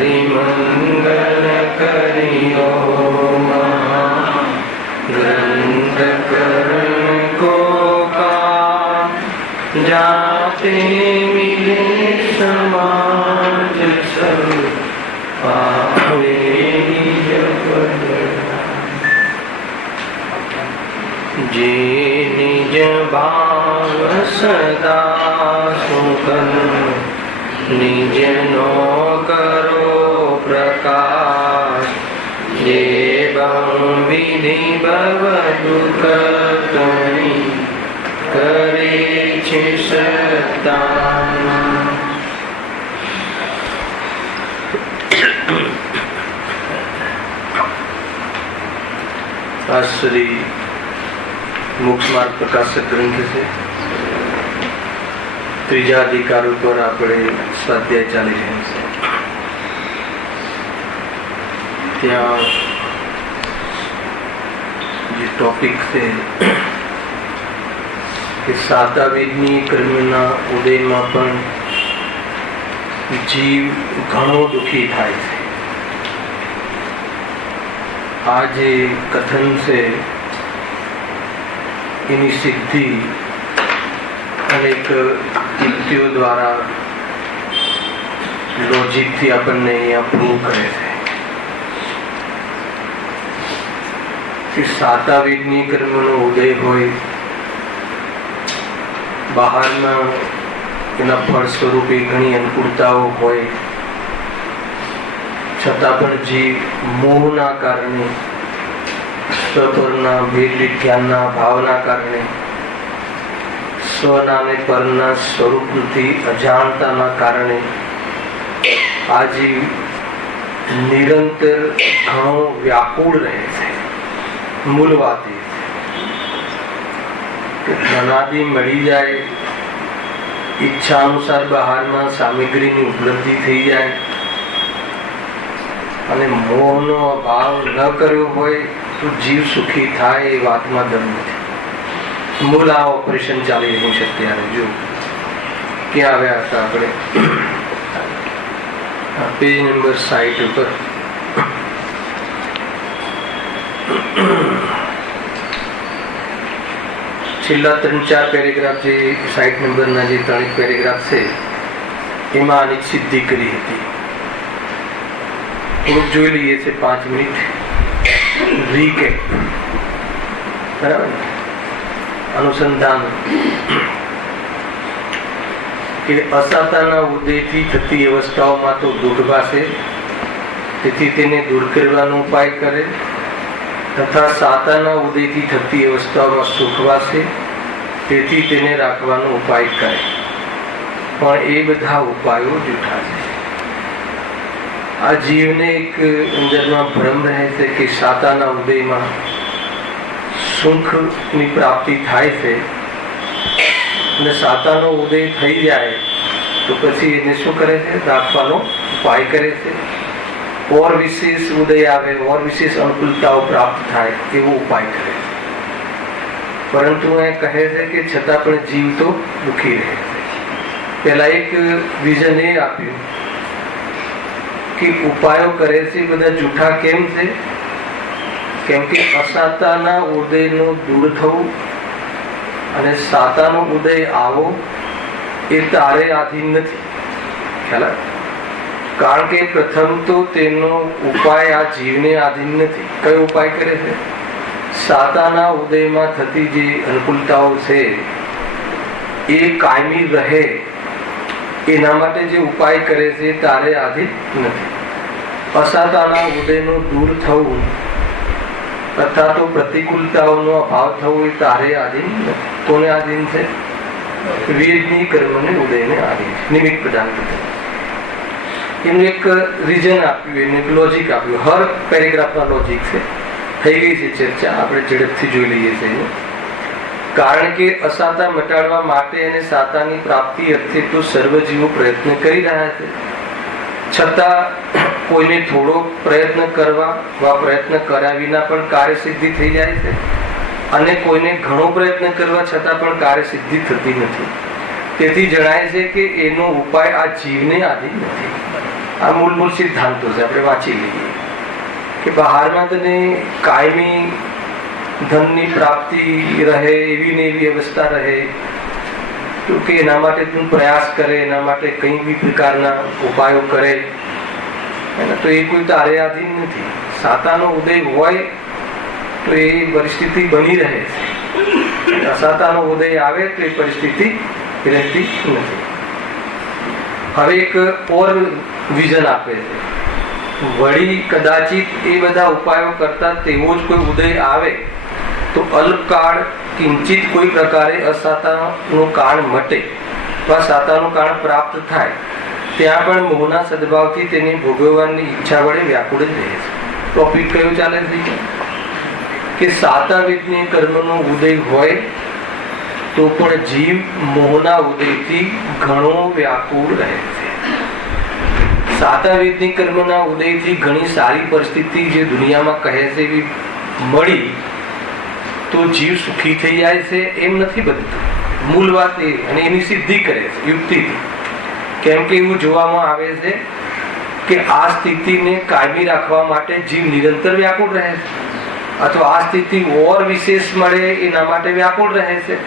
हरिमंगल करियो ग्रंथ करण को का जाते मिले समाज सब पावे निज पद जे निज भाव सदा सुखन निज नो करो प्रकाश देवं विधि भव दुख करी करे छे सत्तान। श्री मोक्ष मार्ग प्रकाशक ग्रंथ से ત્રીજા અધિકાર ઉપર આપણે સ્વાધ્યાય ચાલી રહ્યા છે। ત્યાં જે ટોપિક છે કે સાતાવિદની કર્મના ઉદયમાં પણ જીવ ઘણો દુઃખી થાય છે। આ જે કથન છે એની સિદ્ધિ અનેક યુક્તિઓ દ્વારા લોજિકથી આપણને અહીંયા પ્રૂવ કરે છે કે સાતાવિદની કર્મનો ઉદય હોય, બહારના એના ફળ સ્વરૂપે ઘણી અનુકૂળતાઓ હોય, છતાં પણ જીવ મોહના કારણે, સ્વપરના ભેદ વિજ્ઞાનના ભાવના કારણે, સ્વના અને પરના સ્વરૂપથી અજાણતાના કારણે આ જીવ નિરંતર ઘણો વ્યાકુળ રહે છે, મૂલવાદી છે। ધનાદિ મળી જાય, ઈચ્છા અનુસાર બહારમાં સામગ્રીની ઉપલબ્ધિ થઈ જાય અને મોહનો અભાવ ન કર્યો હોય તો જીવ સુખી થાય એ વાતમાં દમ નથી। મૂળ આ ઓપરેશન ચાલી રહ્યું છે અત્યારે। જો ક્યાં આવ્યા હતા આપણે પેજ નંબર 60 ઉપર છેલ્લા 3-4 પેરેગ્રાફ જે 60 નંબરના જે 3 પેરેગ્રાફ છે એમાં આની સિદ્ધિ કરી હતી। થોડુંક જોઈ લઈએ છે 5 મિનિટ રીકેપ, બરાબર? अनुसंधान કે અસાતાના ઉદયથી થતી અવસ્થાઓમાં તો દુઃખ ભાસે, તેથી તેને દૂર કરવાનો ઉપાય કરે, તથા સાતાના ઉદયથી થતી અવસ્થાઓમાં સુખ વાસે, તેથી તેને રાખવાનો ઉપાય કરે। પણ એ બધા ઉપાયો જૂઠા છે। આ જીવને એક અંદરમાં ભ્રમ રહે છે કે સાતાના ઉદયમાં સુખની પ્રાપ્તિ થાય છે અને સાતાનો ઉદય થઈ જાય તો પછી એને શું કરે છે? રાખવાનો ઉપાય કરે છે। ઓર વિશેષ ઉદય આવે, ઓર વિશેષ અનુકૂળતાઓ પ્રાપ્ત થાય એવો ઉપાય કરે છે। પરંતુ એ કહે છે કે છતાં પણ જીવ તો દુઃખી રહે છે। પહેલા એક વિઝન એ આપ્યું કે ઉપાયો કરે છે બધા જૂઠા કેમ છે? કેમ કે અસાતાના ઉદયનો દૂર થવું અને સાતાનો ઉદય આવો એ તારે આધીન નથી, ખ્યાલ? કારણ કે પ્રથમ તો તેનો ઉપાય આ જીવને આધીન નથી। કયો ઉપાય કરે છે? સાતાના ઉદયમાં થતી જે અનુકૂળતાઓ છે એ કાયમી રહે એના માટે જે ઉપાય કરે છે તારે આધીન નથી। અસાતાના ઉદયનો દૂર થવું તથા તો પ્રતિકૂળતાઓનો અભાવ થવો એ તારે આધીન નથી। કોને આધીન છે? વેદની કર્મને ઉદયને આધીન છે, નિમિત્ત પ્રદાન કરે। એનું એક રીઝન આપ્યું, એનું એક લોજિક આપ્યું। હર પેરેગ્રાફમાં લોજિક છે, થઈ ગઈ છે ચર્ચા, આપણે ઝડપથી જોઈ લઈએ છીએ। કારણ કે અસાતા મટાડવા માટે અને સાતાની પ્રાપ્તિ અર્થે તો સર્વ જીવો પ્રયત્ન કરી રહ્યા છે, છતાં કોઈને થોડો પ્રયત્ન કરવા વા પ્રયત્ન કર્યા વિના પણ કાર્યસિદ્ધિ થઈ જાય છે અને કોઈને ઘણો પ્રયત્ન કરવા છતાં પણ કાર્યસિદ્ધિ થતી નથી। તેથી જણાય છે કે એનો ઉપાય આ જીવને આધીન નથી। આ મૂળ સિદ્ધાંતો છે, આપણે વાંચી લઈએ કે બહારમાં તને કાયમી ધનની પ્રાપ્તિ રહે એવી ને એવી અવસ્થા રહે તો કે એના માટે તું પ્રયાસ કરે, એના માટે કઈ બી પ્રકારના ઉપાયો કરે, તો એ કોઈ તારે આધીન નથી. સાતાનો ઉદય હોય તો એ પરિસ્થિતિ બની રહે છે, અસાતાનો ઉદય આવે તો એ પરિસ્થિતિ રહેતી નથી. હવે એક ઓર વિઝન આપે છે, વળી કદાચિત એ બધા ઉપાયો કરતા તેવો જ કોઈ ઉદય આવે તો અલ્પકાળ કિંચિત કોઈ પ્રકારે અસાતાનું કાળ મટે અથવા સાતાનું કાળ પ્રાપ્ત થાય, ત્યાં પણ મોહના સદભાવથી તેને ભોગવવાની ઈચ્છા વડે વ્યાકુળ જ રહે છે. ટોપિક કયો ચાલે છે કે સાતા વિજ્ઞ કર્મનો ઉદય હોય તો પણ જીવ મોહના ઉદયથી ઘણો વ્યાકુળ રહે છે. સાતા વિજ્ઞ કર્મના ઉદયથી ઘણી સારી પરિસ્થિતિ જે દુનિયામાં કહે છે એવી મળી તો જીવ સુખી થઈ જાય છે એમ નથી બનતું. મૂળ વાત એ, અને એની સિદ્ધિ કરે છે યુક્તિથી. કેમ કે એવું જોવામાં આવે છે કે આ સ્થિતિને કાયમી રાખવા માટે જીવ નિરંતર વ્યાકુળ રહે છે, અથવા આ સ્થિતિ ઓર વિશેષ મળે એના માટે વ્યાકુળ રહે છે,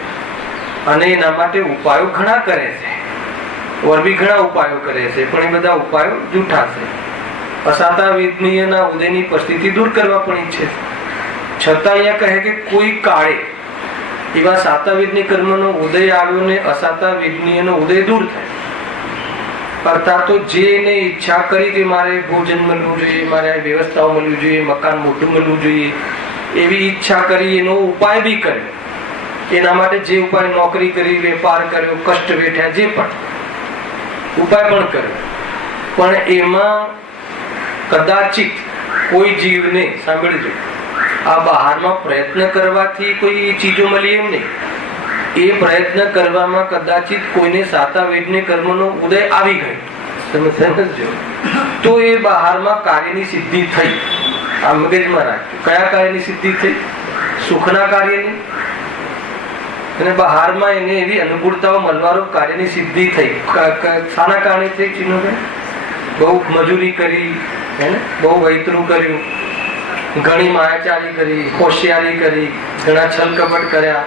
અને એના માટે ઉપાયો ઘણા કરે છે, ઓર બી ઘણા ઉપાયો કરે છે, પણ એ બધા ઉપાયો જૂઠા છે. અસાતા વિજ્ઞના ઉદયની પરિસ્થિતિ દૂર કરવા પણ ઈચ્છે છે, છતાં અહીંયા કહે કે કોઈ કાળે એવા સાતા વિજ્ઞ કર્મનો ઉદય આવ્યો ને અસાતા વિજ્ઞનો ઉદય દૂર થાય. અર્થાત તો જે એને ઈચ્છા કરી કે મારે ભોજન મળવું જોઈએ, મારે વ્યવસ્થાઓ મળવી જોઈએ, મકાન મોટું મળવું જોઈએ, એવી ઈચ્છા કરી એનો ઉપાય બી કર્યો, એના માટે જે ઉપાય નોકરી કરી, વેપાર કર્યો, કષ્ટ વેઠ્યા, જે પણ ઉપાય પણ કર્યો, પણ એમાં કદાચિત કોઈ જીવને સાંભળજો આ બહારમાં પ્રયત્ન કરવાથી કોઈ ચીજો મળી એમ નહીં. એ પ્રયત્ન કરવામાં કદાચિત કોઈને સાતા વેદને કર્મનો ઉદય આવી ગયો, તમે સમજો, તો એ બહારમાં કાર્યની સિદ્ધિ થઈ. આ મગજમાં રાખજો, કયા કાર્યની સિદ્ધિ થઈ? સુખના કાર્યની. અને બહારમાં એને એવી અનુકૂળતાઓ મળવાનો કાર્યની સિદ્ધિ થઈ. શાના કારણે થઈ? ચીનોભાઈ બહુ મજૂરી કરી, હે ને, બહુ વૈતરું કર્યું, ઘણી માયાચારી કરી, હોશિયારી કરી, ઘણા છલ કપટ કર્યા,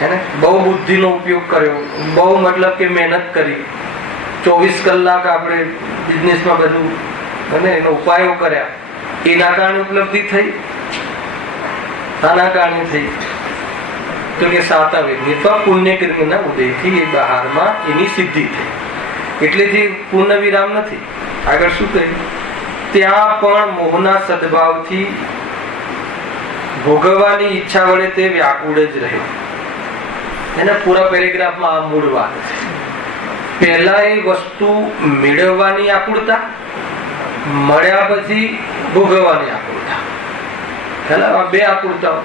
હે, બહુ બુદ્ધિનો ઉપયોગ કર્યો, બહુ મતલબ કે મહેનત કરી, 24 કલાક આપણે બિઝનેસમાં બધું અને એનો ઉપાયો કર્યા, એના કારણે ઉપલબ્ધિ થઈ. આના કારણે થઈ તો કે સાતા વિજ્ઞ પુણ્ય કર્મના ઉદયથી એ બહારમાં એની સિદ્ધિ થઈ. એટલેથી પૂર્ણ વિરામ નથી. આગળ શું કહ્યું? ત્યાં પણ મોહના સદભાવથી ભોગવવાની ઈચ્છા વડે તે વ્યાકુળ જ રહ્યો. એના પૂરા પેરેગ્રાફમાં આ મૂળ વાત છે. પહેલા એ વસ્તુ મેળવવાની આકુળતા, મળ્યા પછી ભોગવવાની આકુળતા. પહેલા બે આકુળતાઓ,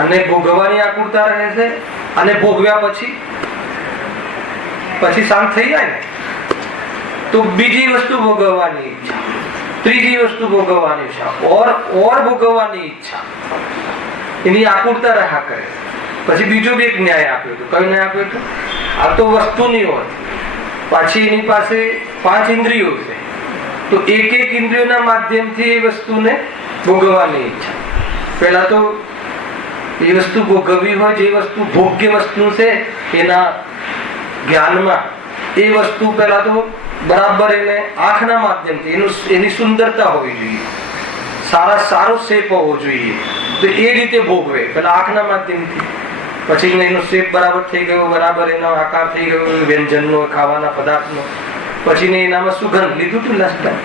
અને ભોગવવાની આકુળતા રહે છે, અને ભોગવ્યા પછી શાંત થઈ જાય ને તો બીજી વસ્તુ ભોગવવાની ઈચ્છા, ત્રીજી વસ્તુ ભોગવવાની ઈચ્છા, ઓર ભોગવવાની ઈચ્છા, એની આકુળતા રહ્યા કરે. પછી બીજો બી એક ન્યાય આપ્યો હતો. કયો ન્યાય આપ્યો હતો? આ તો વસ્તુની હોત, પાછી એની પાસે 5 ઇન્દ્રિયો છે, તો એક ઇન્દ્રિયોના માધ્યમથી એ વસ્તુને ભોગવવાની ઈચ્છા. પહેલા તો એ વસ્તુ ભોગવવી હોય, જે વસ્તુ ભોગ્ય વસ્તુ છે એના જ્ઞાનમાં, એ વસ્તુ પહેલા તો બરાબર એને આંખના માધ્યમથી એની સુંદરતા હોવી જોઈએ, સારો શેપ હોવો જોઈએ, તો એ રીતે ભોગવે પેલા આંખના માધ્યમથી. પછી એનો શેપ બરાબર થઈ ગયો, બરાબર એનો આકાર થઈ ગયો વ્યંજનનો, ખાવાના પદાર્થનો, પછી એનામાં સુગંધ લીધું હતું લાસ્ટ ટાઈમ,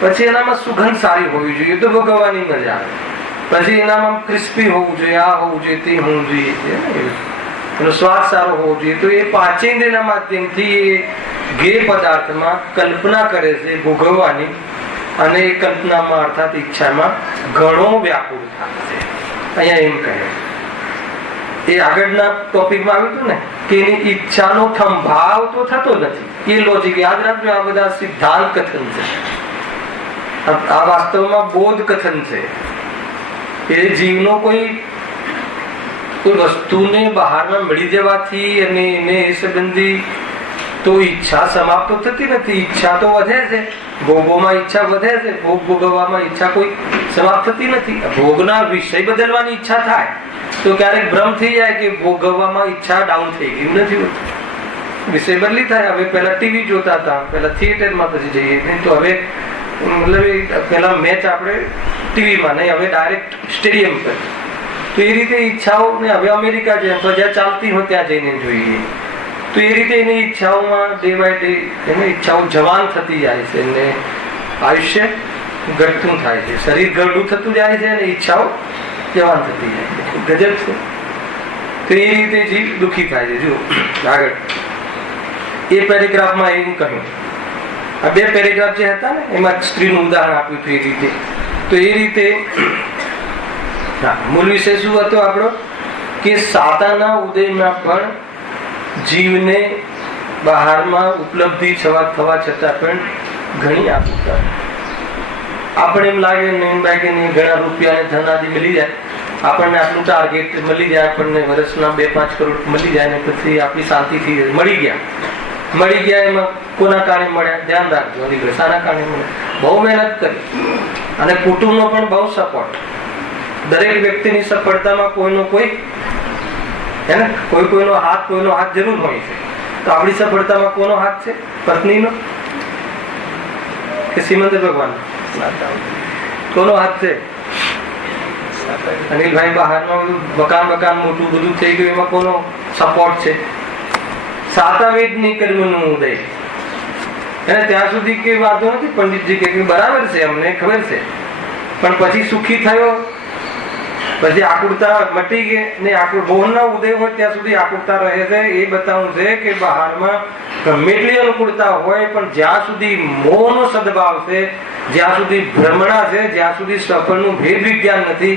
પછી એનામાં સુગંધ સારી હોવી જોઈએ તો ભોગવવાની મજા આવે. પછી એનામાં ક્રિસ્પી હોવું જોઈએ, આ હોવું જોઈએ, તે હોવું જોઈએ, એનો સ્વાદ સારો હોવો જોઈએ. તો એ પાંચેન્દ્રના માધ્યમથી એ ગે પદાર્થમાં કલ્પના કરે છે ભોગવવાની, અને એ કલ્પનામાં અર્થાત ઈચ્છામાં ઘણો વ્યાકુળ થાય છે. અહીંયા એમ કહે, એ આગળના ટોપિકમાં આવ્યું હતું ને કે એની ઈચ્છાનો થંભાવ તો થતો નથી. એ લોજિક યાદ રાખજો. આ બધા સિદ્ધાંત કથન છે, આ વાસ્તવમાં બોધ કથન છે. એ જીવનો કોઈ વસ્તુને બહારમાં મળી જવાથી અને એને એ સંબંધી તો ઈચ્છા સમાપ્ત થતી નથી, ઈચ્છા તો વધે છે, ભોગોમાં ઈચ્છા વધે છે, ભોગ ભોગવવામાં ઈચ્છા કોઈ સમાપ્ત થતી નથી. ભોગના વિષય બદલવાની ઈચ્છા થાય તો ક્યારેક ભ્રમ થઈ જાય કે ભોગવવામાં ઈચ્છા ડાઉન થઈ ગઈ. નથી હોતું, વિષય બદલી થાય. હવે પેલા ટીવી જોતા હતા, પેલા થિયેટરમાં પછી જઈએ, નહીં તો હવે મતલબ પેલા મેચ આપણે ટીવીમાં, નહીં હવે ડાયરેક્ટ સ્ટેડિયમ પર. તો એ રીતે ઈચ્છાઓ ને હવે અમેરિકા જેમ તો જ્યાં ચાલતી હોય ત્યાં જઈને જોઈએ. તો એ રીતે એની ઈચ્છાઓમાં ડે બાય ડે એની ઈચ્છાઓ જવાન થતી જાય છે ને આયુષ્ય ઘટતું થાય છે. શરીર ઘરડું થતું જાય છે અને ઈચ્છાઓ જવાન થતી જાય છે. ગજબ છે. તો એ રીતે જીવ દુઃખી થાય છે. જુઓ આગળ એ પેરેગ્રાફમાં એવું કહ્યું, આ બે પેરેગ્રાફ જે હતા ને એમાં સ્ત્રીનું ઉદાહરણ આપ્યું હતું. એ રીતે તો એ રીતે મૂળ વિષય શું હતો આપણો કે સાતાના ઉદયમાં પણ જીવને બહારમાં ઉપલબ્ધિ થવા છતાં પણ ઘણી આતુરતા. આપણે એમ લાગે ઘણા રૂપિયા ધન આદિ મળી જાય, આપણને આટલું ટાર્ગેટ મળી જાય, આપણને વર્ષના 2-5 કરોડ મળી જાય ને પછી આપણી શાંતિથી મળી ગયા એમાં કોના કારણે મળ્યા ધ્યાન રાખજો. શાના કારણે મળ્યા? બહુ મહેનત કરી અને કુટુંબનો પણ બહુ સપોર્ટ. દરેક વ્યક્તિની સફળતામાં કોઈનો હાથ જરૂર હોય છે. તો આપણી સફળતામાં કોનો હાથ છે? પત્નીનો કે સિમંદર ભગવાન? કોનો હાથ છે? અનિલભાઈ બહારમાં મકાન મોટું બધું થઈ ગયું, એમાં કોનો સપોર્ટ છે? સાતાવેદની કર્મનું ઉદય. અને ત્યાં સુધી કે વાંધો નથી, પંડિતજી કે બરાબર છે, અમને ખબર છે, પણ પછી સુખી થયો, પછી આકુરતા મટી ગઈ ને મોહનના ઉદય હોય ત્યાં સુધી આકુરતા રહે છે. એ બતાવવું છે કે બહારમાં ગમે એટલી અનુકૂળતા હોય પણ જ્યાં સુધી મોહનો સદભાવ છે, જ્યાં સુધી ભ્રમણા છે, જ્યાં સુધી સફળનું ભેદ વિજ્ઞાન નથી,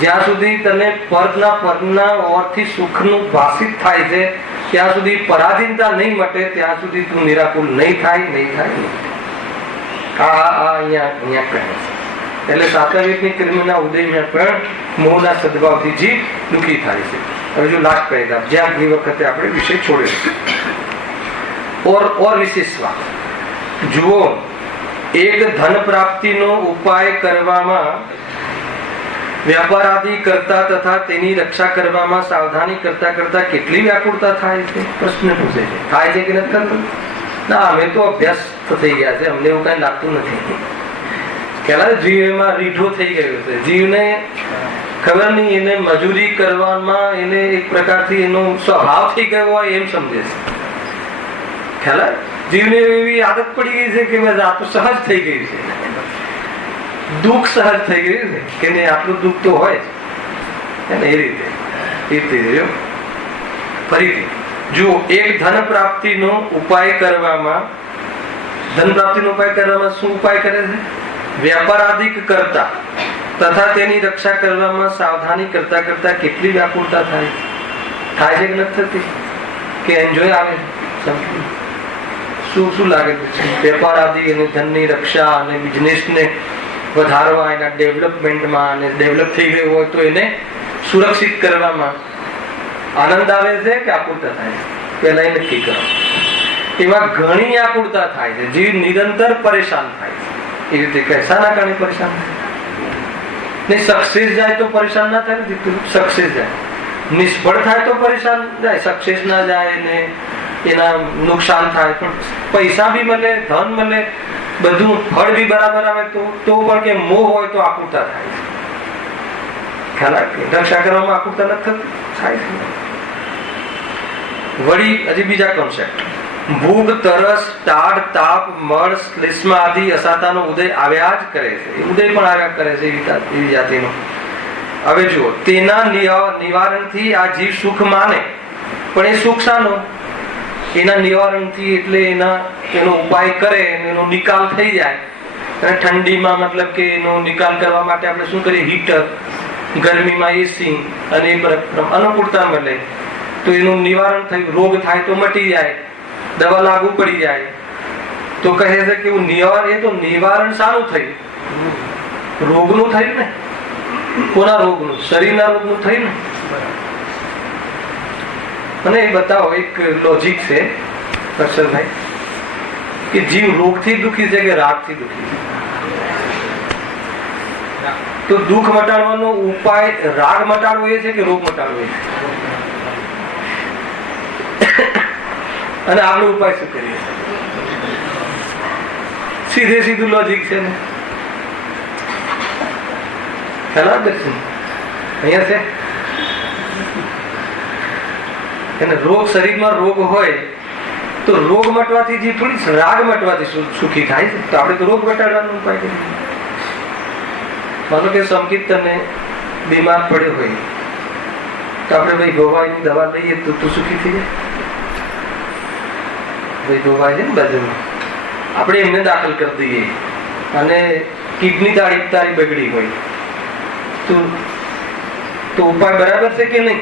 જ્યાં સુધી તને પરના ઓરથી સુખનું ભાષિત થાય છે, ત્યાં સુધી પરાધીનતા નહીં મટે, ત્યાં સુધી તું નિરાકુલ નહીં થાય. અહીંયા કહે છે. એટલે સાતાવેદની કર્મના ઉદયમાં પણ મોહના સદભાવથી જીવ દુઃખી થાય છે. હવે જો લાસ્ટ પેરેગ્રાફ જ્યાં ઘણી વખતે આપણે વિષય છોડ્યો ઓર વિશેષ વાત જુઓ. એક ધન પ્રાપ્તિનો ઉપાય કરવામાં, વ્યાપાર આદિ કરતા તથા તેની રક્ષા કરવામાં સાવધાની કરતા કેટલી વ્યાકુળતા થાય છે? પ્રશ્ન પૂછે છે. થાય છે કે નથી થતું? ના, અમે તો અભ્યાસ થઈ ગયા છે, અમને એવું કઈ લાગતું નથી. પેલા જીવ એમાં રીઢો થઈ ગયો છે. જીવને ખબર નહીં, એને મજૂરી કરવામાં એને એક પ્રકારથી એનો સ્વભાવ થઈ ગયો હોય એમ સમજે છે. ખ્યાલ? જીવને એવી આદત પડી ગઈ છે કે બસ આ તો સહજ થઈ ગયું છે, દુઃખ સહજ થઈ ગયું છે કે આટલું દુઃખ તો હોય જ. એ રીતે ફરીથી જુઓ. એક ધન પ્રાપ્તિનો ઉપાય કરવામાં શું ઉપાય કરે છે? વ્યાપાર આદિ કરતા તથા તેની રક્ષા કરવામાં સાવધાની કરતા કેટલી વ્યાકુળતા થાય છે કે નથી થતી? કે એન્જોય આવે છે? શું લાગે છે? વેપાર આદિ અને ધનની રક્ષા અને બિઝનેસને વધારવા, એના ડેવલપમેન્ટમાં, અને ડેવલપ થઈ ગયું હોય તો એને સુરક્ષિત કરવામાં આનંદ આવે છે કે આકુરતા થાય? પહેલા એ નક્કી કરો. એમાં ઘણી આકુરતા થાય છે. જીવ નિરંતર પરેશાન થાય છે. એ રીતે કહેશાના કારણે પરેશાન થાય? સક્સેસ જાય તો પરેશાન ના થાય ને? સક્સેસ જાય, નિષ્ફળ થાય તો પરેશાન જાય. સક્સેસ ના જાય ને એના નુકસાન થાય, પણ પૈસા બી મળે, ધન મળે, બધું ફળ બી બરાબર આવે તો પણ કે મોહ હોય તો આકુરતા થાય છે. ખ્યાલ? રક્ષા કરવામાં આકુરતા નથી થાય છે. વળી હજી બીજા કોન્સેપ્ટ, ભૂખ, તરસ, ટાઢ, તાપ, મળ, શ્લેષ્મા આદિ અસાતાનો ઉદય આવ્યા જ કરે છે. ઉદય પણ આવ્યા કરે છે એવી જાતિનો. હવે જુઓ, તેના નિવારણથી આ જીવ સુખ માને, પણ એ સુખ શાનો? એના નિવારણથી એટલે એનો ઉપાય કરે, એનો નિકાલ થઈ જાય. અને ઠંડીમાં મતલબ કે એનો નિકાલ કરવા માટે આપણે શું કરીએ? હીટર, ગરમીમાં એસી, અને અનુકૂળતા મળે તો એનું નિવારણ થયું. રોગ થાય તો મટી જાય, દવા લાગુ પડી જાય. તો કહે છે કે નિવારણ શાનું થયું? રોગનું થયું ને. કોના રોગનું? શરીરના રોગનું થયું ને. અને એ બતાવો, એક લોજિક છે કરશનભાઈ, કે જીવ રોગથી દુઃખી છે કે રાગથી દુઃખી છે? તો દુઃખ મટાડવાનો ઉપાય રાગ મટાડવો એ છે કે રોગ મટાડવો એ છે? અને આપણો ઉપાય શું કરીએ? સીધે સીધું લોજિક છે ને, ખ્યાલ દર્શન અહીંયા છે. અને રોગ, શરીરમાં રોગ હોય તો રોગ મટવાથી જે થોડી રાગ મટવાથી સુખી થાય છે. તો આપણે તો રોગ મટાડવાનો ઉપાય કરીએ. માનો કે સંકીર્તનને બીમાર પડ્યો હોય તો આપણે ભાઈ ગોવાઈની દવા લઈએ તો તું સુખી થઈ જાય. ભાઈ ગોવાઈ છે ને બાજુમાં, આપણે એમને દાખલ કરી દઈએ અને કિડની તારી બગડી હોય તો ઉપાય બરાબર છે કે નહીં?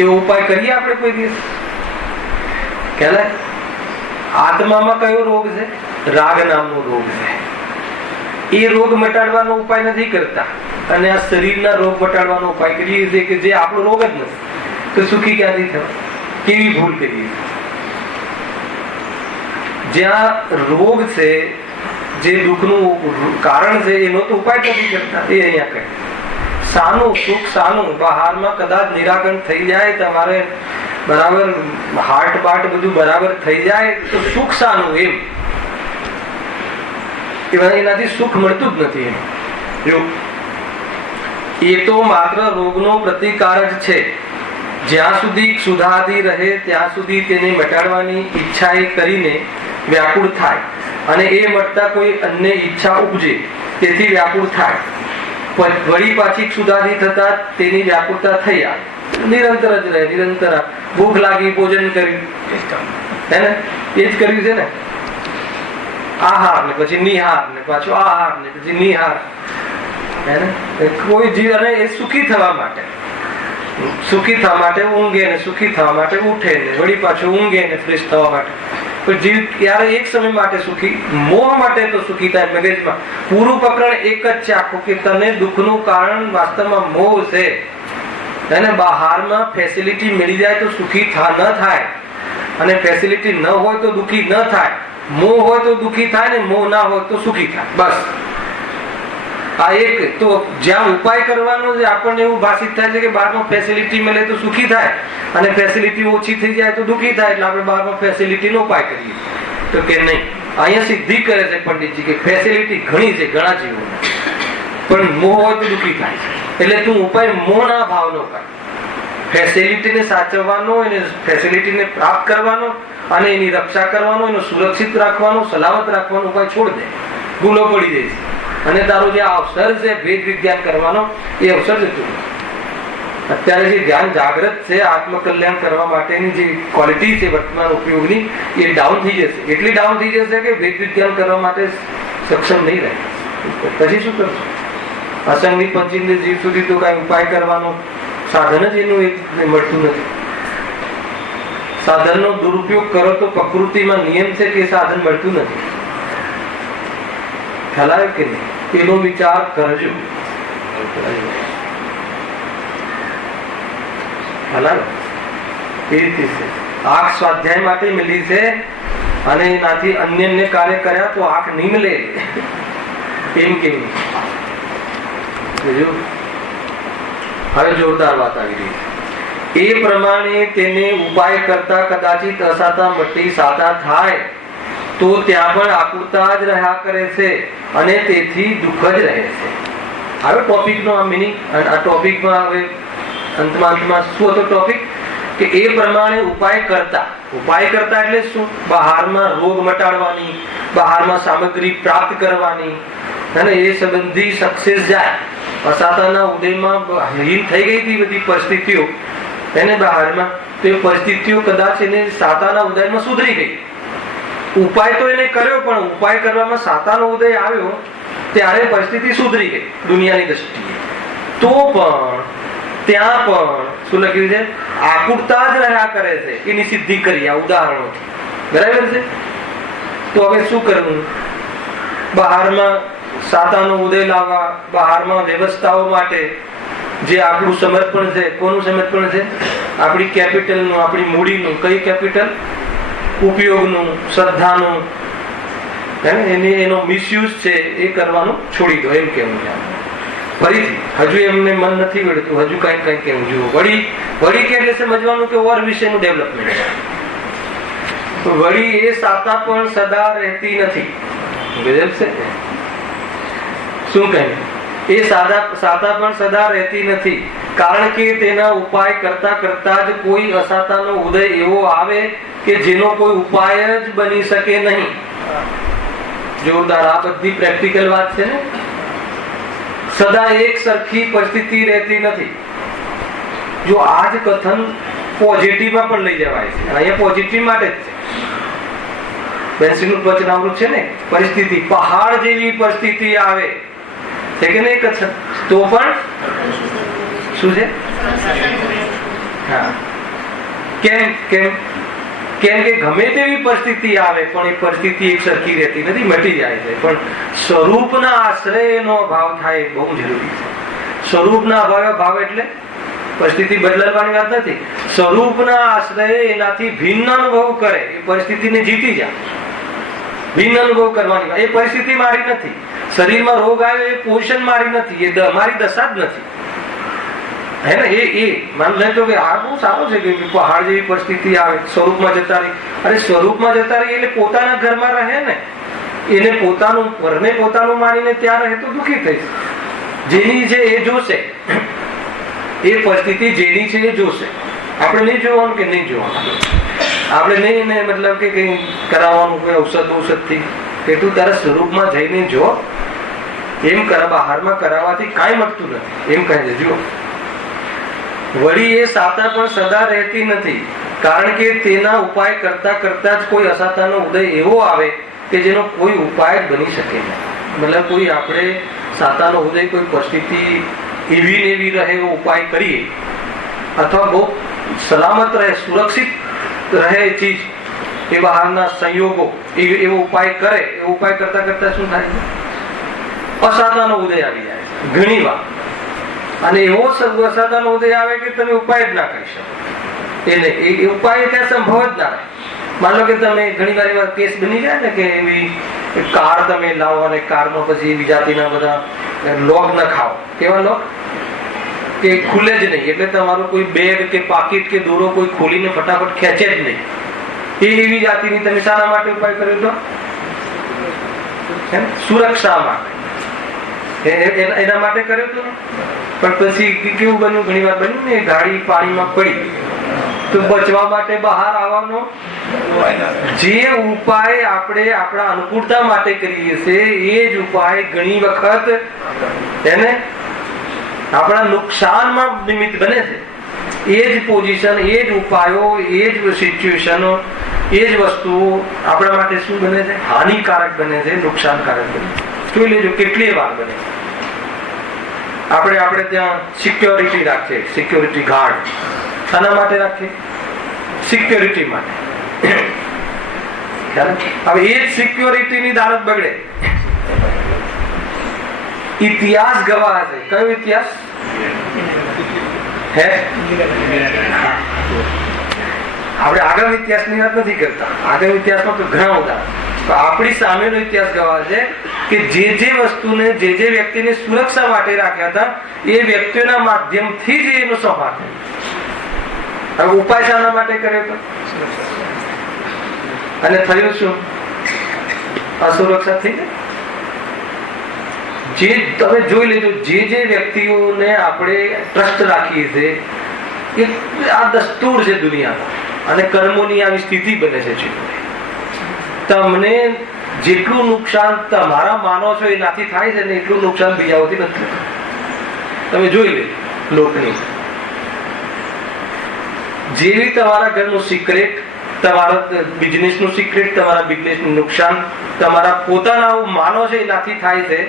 એવો ઉપાય કરીએ આપણે કોઈ દિવસ? ખ્યાલ? આત્મામાં કયો રોગ છે? રાગ નામનો રોગ છે. એ રોગ મટાડવાનો ઉપાય નથી કરતા અને આ શરીરના રોગ મટાડવાનો ઉપાય કરીએ છીએ કે જે આપણો રોગ જ નથી. તો સુખી ક્યાંથી થવા? કેવી ભૂલ કરીએ? જ્યાં રોગ છે, જે દુઃખનું કારણ છે, એનો તો ઉપાય નથી કરતા. એ અહીંયા કહે સાનું સુખ સાનું બહારમાં કદાચ નિરાકરણ થઈ જાય, તમારે બરાબર હાર્ટ બાટ બધું બરાબર થઈ જાય તો સુખ સાનું. એમ એનાથી સુખ મળતું જ નથી. એ તો માત્ર રોગનો પ્રતિકાર જ છે. જ્યાં સુધી સુધાતી રહે ત્યાં સુધી તેને મટાડવાની ઈચ્છા કરીને વ્યાકુળ થાય અને એ મટતા કોઈ અન્ય ઈચ્છા ઉપજે તેથી વ્યાકુળ થાય. વળી પાછી સુધારી થતા તેની વ્યાકુળતા થઈ આવે. નિરંતર જ રહે, નિરંતર. ભૂખ લાગી, ભોજન કર્યું, હે ને? એ જ કર્યું છે ને. આહાર ને પછી નિહાર ને પાછો આહાર ને પછી નિહાર, હે ને? કોઈ જીવ અને એ સુખી થવા માટે, સુખી થવા માટે ઊંઘે ને સુખી થવા માટે ઉઠે ને વળી પાછું ઊંઘે ને ફ્રેશ થવા માટે. પણ જીવ ક્યારે એક સમય માટે સુખી, મોહ માટે તો સુખી થાય. મગજમાં પૂરું પ્રકરણ એક જ છે આખું કે તને દુઃખનું કારણ વાસ્તવમાં મોહ છે. એને બહારમાં ફેસિલિટી મળી જાય તો સુખી ન થાય અને ફેસિલિટી ન હોય તો દુઃખી ન થાય. મોહ હોય તો દુઃખી થાય ને મોહ ના હોય તો સુખી થાય. બસ આ એક. તો જ્યાં ઉપાય કરવાનો છે આપણને એવું ભાષિત થાય છે કે બહારમાં ફેસિલિટી મળે તો સુખી થાય અને ફેસિલિટી ઓછી થઈ જાય તો દુઃખી થાય, એટલે આપણે બહારમાં ફેસિલિટીનો ઉપાય કરીએ. તો કે નહીં, અહીંયા સિદ્ધિ કરે છે પંડિતજી કે ફેસિલિટી ઘણી છે ઘણા જીવો, પણ મોહ હોય તો દુઃખી થાય. એટલે તું ઉપાય મોહના ભાવનો કર. ફેસિલિટીને સાચવવાનો, એને ફેસિલિટીને પ્રાપ્ત કરવાનો અને એની રક્ષા કરવાનો, એનો સુરક્ષિત રાખવાનો, સલામત રાખવાનો ઉપાય છોડ દે. ભૂલો પડી જાય છે અને તારો જે અવસર છે વેદ વિજ્ઞાન કરવાનો એ અવસર જતું. અત્યારે જે ધ્યાન જાગૃત છે આત્મકલ્યાણ કરવા માટેની જે ક્વોલિટી છે વર્તમાન ઉપયોગની, એ ડાઉન થઈ જશે. એટલી ડાઉન થઈ જશે કે વેદ વિજ્ઞાન કરવા માટે સક્ષમ નહીં રહે. પછી શું કરશો? અસંગની પંચિંદ્રિય જીવ સુધી તો કઈ ઉપાય કરવાનો સાધન જ એનું મળતું નથી. સાધનનો દુરુપયોગ કરો તો પ્રકૃતિમાં નિયમ છે કે સાધન મળતું નથી. ખ્યાલ આવે કે નહીં? એનો વિચાર કરજો. એ રીતે છે. આંખ સ્વાધ્યાય માટે મિલી છે અને એનાથી અન્ય કાર્ય કર્યા તો આંખ નહીં મળે. એમ કેવું? હવે જોરદાર વાત આવી રહી છે. એ પ્રમાણે તેને ઉપાય કરતા કદાચિત અસાતા મટી સાતા થાય તો ત્યાં પણ આકુરતા જ રહ્યા કરે છે અને તેથી દુઃખ જ રહે છે. હવે ટોપિકનો આ મિનિંગ, આ ટોપિકમાં હવે અંતમાં શું હતો ટોપિક? કે એ પ્રમાણે ઉપાય કરતા એટલે શું? બહારમાં રોગ મટાડવાની, બહારમાં સામગ્રી પ્રાપ્ત કરવાની અને એ સંબંધી સક્સેસ જાય. અસાતાના ઉદયમાં હીન થઈ ગઈ હતી બધી પરિસ્થિતિઓ એને બહારમાં, તો એ પરિસ્થિતિઓ કદાચ એને સાતાના ઉદયમાં સુધરી ગઈ. ઉપાય તો એને કર્યો પણ ઉપાય કરવામાં સાતાનો ઉદય આવ્યો ત્યારે પરિસ્થિતિ સુધરી ગઈ દુનિયાની દ્રષ્ટિએ. તો પણ ત્યાં પણ શું લખ્યું છે? આકુરતા જ રહ્યા કરે છે. એની સિદ્ધિ કરી આ ઉદાહરણોથી. બરાબર છે? તો હવે શું કરવું? બહારમાં સાતાનો ઉદય લાવવા, બહારમાં વ્યવસ્થાઓ માટે જે આપણું સમર્પણ છે. કોનું સમર્પણ છે? આપણી કેપિટલનું, આપણી મૂડીનું. કઈ કેપિટલ? ઉપયોગનું, શ્રદ્ધાનું, એનો મિસયુઝ છે એ કરવાનું છોડી દો, એમ કેવું છે. ફરીથી હજુ એમને મન નથી વળતું, હજુ કઈ કઈ કેવું જુઓ. વળી કે એટલે સમજવાનું કે ઓર વિશેનું ડેવલપમેન્ટ. વળી એ સાતા પણ સદા રહેતી નથી. ગજબ છે. શું કહ્યું? એ સાતા પણ સદા રહેતી નથી, કારણ કે તેના ઉપાય કરતા કરતા જ કોઈ અસાતાનો ઉદય એવો આવે કે જેનો કોઈ ઉપાય જ બની શકે નહીં. જોરદાર. આ બધી પ્રેક્ટિકલ વાત છે ને. સદા એક સરખી પરિસ્થિતિ રહેતી નથી. જો આ જ કથન પોઝિટિવમાં પણ લઈ જવાય છે. અહીંયા પોઝિટિવ માટે જ છે. બેન્સીનું વચનામૃત છે ને, પરિસ્થિતિ પહાડ જેવી પરિસ્થિતિ આવે છે કે નહીં કથન, તો પણ શું છે? હા. કેમ કે ગમે તેવી પરિસ્થિતિ આવે પણ એ પરિસ્થિતિ એક સરખી રહેતી નથી, મટી જાય છે. પણ સ્વરૂપના આશ્રયનો ભાવ થાય બહુ જરૂરી છે. સ્વરૂપના ભાવ એટલે પરિસ્થિતિ બદલવાની વાત નથી. સ્વરૂપના આશ્રય એનાથી ભિન્ન અનુભવ કરે, એ પરિસ્થિતિને જીતી જાય. ભિન્ન અનુભવ કરવાની વાત. એ પરિસ્થિતિ મારી નથી. શરીરમાં રોગ આવ્યો એ પોષણ મારી નથી, એ મારી દશા જ નથી. હે ને? એ માન લેતો કે આ બહુ સારો છે કે પહાડ જેવી પરિસ્થિતિ આવે, સ્વરૂપમાં જતા રહી. અરે સ્વરૂપમાં જતા રહી એટલે પોતાના ઘરમાં રહે ને, એને પોતાનું ઘરને પોતાનું માનીને ત્યાં રહે તો દુઃખી થઈશ. જેની છે એ જોશે, એ પરિસ્થિતિ જેની છે એ જોશે. આપણે નહીં જોવાનું કે નહીં જોવાનું, આપણે નહીં એને મતલબ કે કઈ કરાવવાનું કોઈ ઔષધથી કે તું તારા સ્વરૂપમાં જઈને જો, એમ બહારમાં કરાવવાથી કાંઈ મળતું નથી, એમ કહે છે. જુઓ, વળી એ સાતા પણ સદા રહેતી નથી, કારણ કે તેના ઉપાય કરતા કરતા જ કોઈ અસાતાનો ઉદય એવો આવે કે જેનો કોઈ ઉપાય જ બની શકે નહીં. મતલબ કોઈ આપણે સાતાનો ઉદય કોઈ પરિસ્થિતિ એવી ને એવી રહે એવો ઉપાય કરીએ, અથવા બહુ સલામત રહે, સુરક્ષિત રહે ચીજ, એ બહારના સંયોગો એવો ઉપાય કરે, એવો ઉપાય કરતા કરતા શું થાય છે? અસાતાનો ઉદય આવી જાય છે ઘણી વાર. અને એવો અસાતાનો ઉદય આવે કે તમે ઉપાય જ ના કરી શકો. એને એ ઉપાય ત્યાં સંભવ જ ના રહે. માનો કે તમે ઘણી વાર કેસ બની જાય ને કે એવી કાર તમે લાવો અને કારમાં પછી એવી જાતિના બધા લોક ન ખાઓ. કેવા લોક? કે ખુલે જ નહીં, એટલે તમારું કોઈ બેગ કે પાકીટ કે દોરો કોઈ ખોલીને ફટાફટ ખેંચે જ નહીં. એવી જાતિની તમે શાના માટે ઉપાય કર્યો તો? સુરક્ષા માટે, એના માટે કર્યો તો. પણ પછી કેવું બન્યું? ઘણી વાર બન્યું ને, ગાડી પાણીમાં પડી તો બચવા માટે બહાર આવવાનો જે ઉપાય આપણે આપણા અનુકૂળતા માટે કરીએ છીએ, એ જ ઉપાય ઘણી વખત એને આપણા નુકસાનમાં નિમિત્ત બને છે. એ જ પોઝિશન, એ જ ઉપાયો, એ જ સિચ્યુએશનો, એ જ વસ્તુઓ આપણા માટે શું બને છે? હાનિકારક બને છે, નુકસાનકારક બને છે. જોઈ લેજો કેટલી વાર બને. આપણે ત્યાં સિક્યોરિટી રાખીએ, સિક્યોરિટી ગાર્ડ. શાના માટે રાખીએ? સિક્યોરિટી માટે. હવે એ જ સિક્યોરિટીની દાનત બગડે. ઇતિહાસ ગવાહ છે. કયો ઇતિહાસ? હે, આપણે આગળ ઇતિહાસની વાત નથી કરતા. આગળ ઇતિહાસમાં તો ઘણા ઉદાહરણ. આપણી સામેનો ઇતિહાસ ગવાહ છે કે જે વસ્તુને જે વ્યક્તિને સુરક્ષા માટે રાખ્યા હતા, એ વ્યક્તિઓના માધ્યમથી જ એનો સંહાર થયો. હવે ઉપાય શાના માટે કર્યો હતો? અને થયું શું? અસુરક્ષા થઈ ગઈ. જે તમે જોઈ લેજો, જે વ્યક્તિઓને આપણે ટ્રસ્ટ રાખીએ છીએ, એ આ દસ્તુર છે દુનિયામાં, અને કર્મોની આવી સ્થિતિ બને છે. તમને જેટલું નુકસાન તમારા માનો છો એનાથી થાય છે ને, એટલું નુકસાન બીજાઓથી નથી. તમે જોઈ લે લોકની જેવી તમારા ઘરનું સિક્રેટ, તમારા બિઝનેસનું સિક્રેટ, તમારા બિઝનેસનું નુકસાન તમારા પોતાના માનો છે એનાથી થાય છે.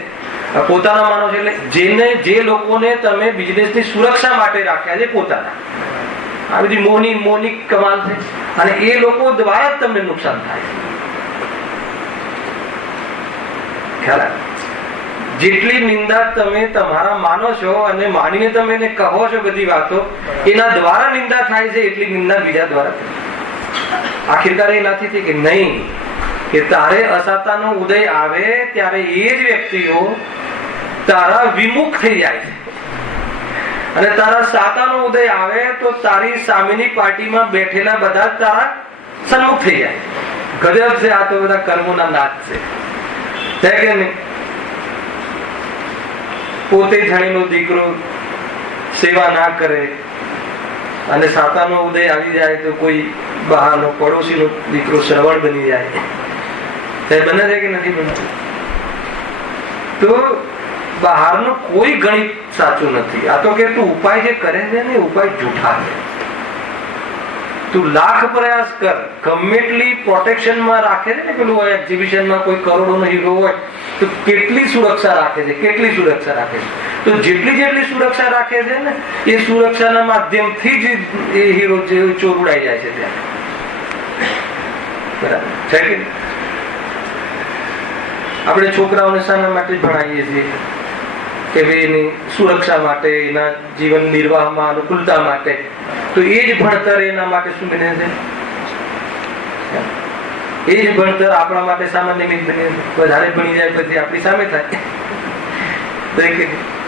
પોતાના માનો છે એટલે જે લોકોને તમે બિઝનેસની સુરક્ષા માટે રાખ્યા છે, પોતાના આ બધી મોની કમાલ છે, અને એ લોકો દ્વારા જ તમને નુકસાન થાય છે. જેટલી નિંદા તમે તમારા માનો છો અને માનીને તમે એને કહો છો બધી વાતો, એના દ્વારા નિંદા થાય છે, એટલી નિંદા બીજા દ્વારા. આખિરકાર એ નથી થઈ કે નહીં, કે તારે અસાતાનો ઉદય આવે ત્યારે એ જ વ્યક્તિઓ તારા વિમુખ થઈ જાય છે, અને તારા સાતાનો ઉદય આવે તો તારી સામેની પાર્ટીમાં બેઠેલા બધા તારા સન્મુખ થઈ જાય. ગજબ છે આ તો, બધા કર્મોના નાચ છે કે નહીં? પોતે ધણીનો દીકરો સેવા ના કરે અને સાતાનો ઉદય આવી જાય તો કોઈ બહારનો પડોશીનો દીકરો શ્રવણ બની જાય. બને છે કે નથી બનતું? તો બહારનું કોઈ ગણિત સાચું નથી. આ તો કે તું ઉપાય જે કરે છે ને ઉપાય જૂઠા છે. તું લાખ પ્રયાસ કર, ગમે એટલી પ્રોટેક્શનમાં રાખે છે ને, પેલું એક્ઝિબિશનમાં કોઈ કરોડોનો હીરો હોય તો કેટલી સુરક્ષા રાખે છે, કેટલી સુરક્ષા રાખે છે. તો જેટલી સુરક્ષા રાખે છે ને એ સુરક્ષાના માધ્યમથી જ એ હીરો ચોર ઉડાઈ જાય છે ત્યાં. બરાબર છે કે આપણે છોકરાઓને શાના માટે ભણાવીએ છીએ કે ભાઈ એની સુરક્ષા માટે, એના જીવન નિર્વાહમાં અનુકૂળતા માટે. તો એ જ ભણતર એના માટે શું બને છે? એ જ ભણતર આપણા માટે સામાન્ય નિમિત્ત બને છે. વધારે ભણી જાય પછી આપણી સામે થાય.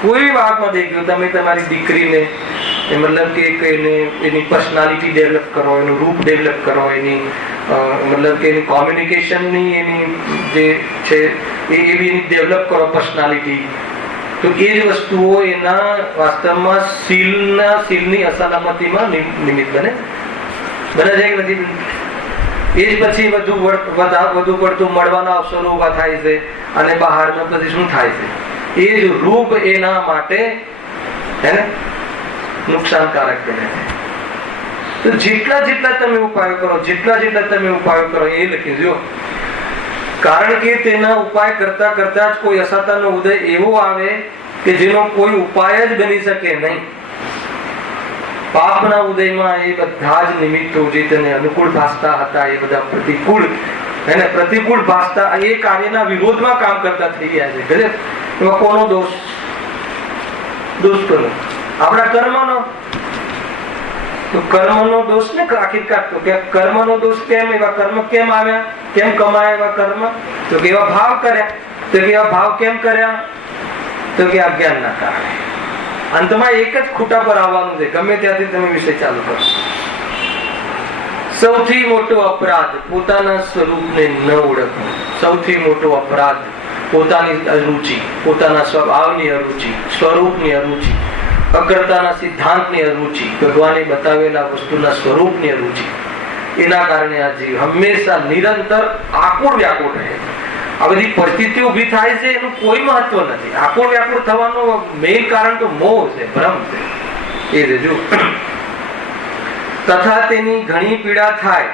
કોઈ વાતમાં દેખ્યું તમે તમારી દીકરીને મતલબ કે એની પર્સનાલિટી ડેવલપ કરો, એનું રૂપ ડેવલપ કરો, એની મતલબ કે એની કોમ્યુનિકેશનની એની જે છે એવી એની ડેવલપ કરો પર્સનાલિટી, તો એ જ વસ્તુઓ એના વાસ્તવમાં સીલની અસલામતીમાં નિમિત્ત બને છે કે નથી? એ જ પછી વધુ પડતું મળવાના અવસરો ઉભા થાય છે, અને બહારમાં પછી શું થાય છે? એ જ રૂપ એના માટે હે ને નુકસાનકારક બને છે. તો જેટલા તમે ઉપાયો કરો, જેટલા તમે ઉપાયો કરો એ લખી દો. કારણ કે તેના ઉપાય કરતા કરતા જ કોઈ અસાતાનો ઉદય એવો આવે કે જેનો કોઈ ઉપાય જ બની શકે નહીં. પાપના ઉદયમાં એ બધા જ નિમિત્તો જે તેને અનુકૂળ ભાસતા હતા એ બધા પ્રતિકૂળ ભાસતા એ કાર્યના વિરોધમાં કામ કરતા થઈ ગયા છે. એમાં કોનો દોષ? કોનો? આપણા કર્મનો. તો કર્મનો દોષ ને આખિરકાર તો કે કર્મનો દોષ કેમ? એવા કર્મ કેમ આવ્યા? કેમ કમાયા એવા કર્મ? તો કે એવા ભાવ કર્યા. તો કે એવા ભાવ કેમ કર્યા? તો કે અજ્ઞાનના કારણે. અંતમાં એક જ ખૂટા પર આવવાનું છે, ગમે ત્યાંથી તમે વિષય ચાલુ કરો. સૌથી મોટો અપરાધ પોતાના સ્વરૂપને ન ઓળખવું. સૌથી મોટો અપરાધ પોતાની અરુચિ, પોતાના સ્વભાવની અરુચિ, સ્વરૂપની અરુચિ, અગ્રતાના સિદ્ધાંતની અરુચિ, ભગવાને બતાવેલા વસ્તુના સ્વરૂપની અરુચિ. એના કારણે આ જીવ હંમેશા નિરંતર આકુળ વ્યાકુળ રહે છે. આ બધી પરિસ્થિતિઓ ઉભી થાય છે એનું કોઈ મહત્વ નથી. આકુળ વ્યાકુળ થવાનું મેઇન કારણ તો મોહ છે, ભ્રમ છે. એ રજૂ તથા તેની ઘણી પીડા થાય,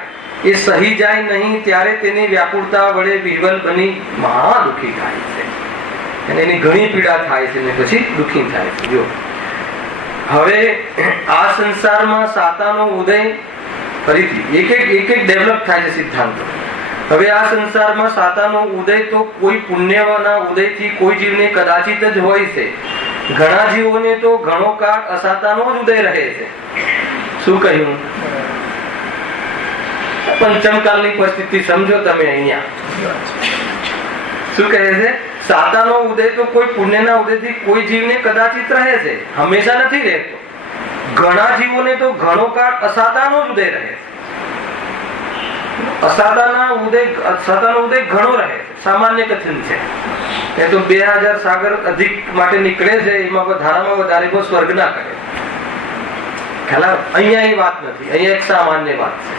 એ સહી જાય નહીં ત્યારે તેની વ્યાકુળતા વડે વિહવલ બની મહા દુઃખી થાય છે. અને એની ઘણી પીડા થાય છે ને પછી દુઃખી થાય છે. જો હવે આ સંસારમાં સાતાનો ઉદય ફરીથી એક એક ડેવલપ થાય છે સિદ્ધાંતો. હવે આ સંસારમાં સાતાનો ઉદય તો કોઈ પુણ્યના ઉદયથી કોઈ જીવને કદાચિત જ હોય છે. ઘણા જીવોને તો ઘણો કાળ અસાતાનો જ ઉદય રહે છે. શું કહ્યું? પંચમકાલની પરિસ્થિતિ સમજો તમે. અહીંયા શું કહે છે? સાતાનો ઉદય તો કોઈ પુણ્યના ઉદયથી કોઈ જીવને કદાચિત રહે છે, હંમેશા નથી રહેતો. ઘણા જીવોને તો ઘણો કાળ અસાતાનો જ ઉદય રહે છે. અસાતાનો ઉદય ઘણો રહે છે, સામાન્ય કથન છે. એ તો 2000 સાગર અધિક માટે નીકળે છે, એમાં વધારામાં વધારે સ્વર્ગ ના કરે. અહીંયા એ વાત નથી, અહીંયા એક સામાન્ય વાત છે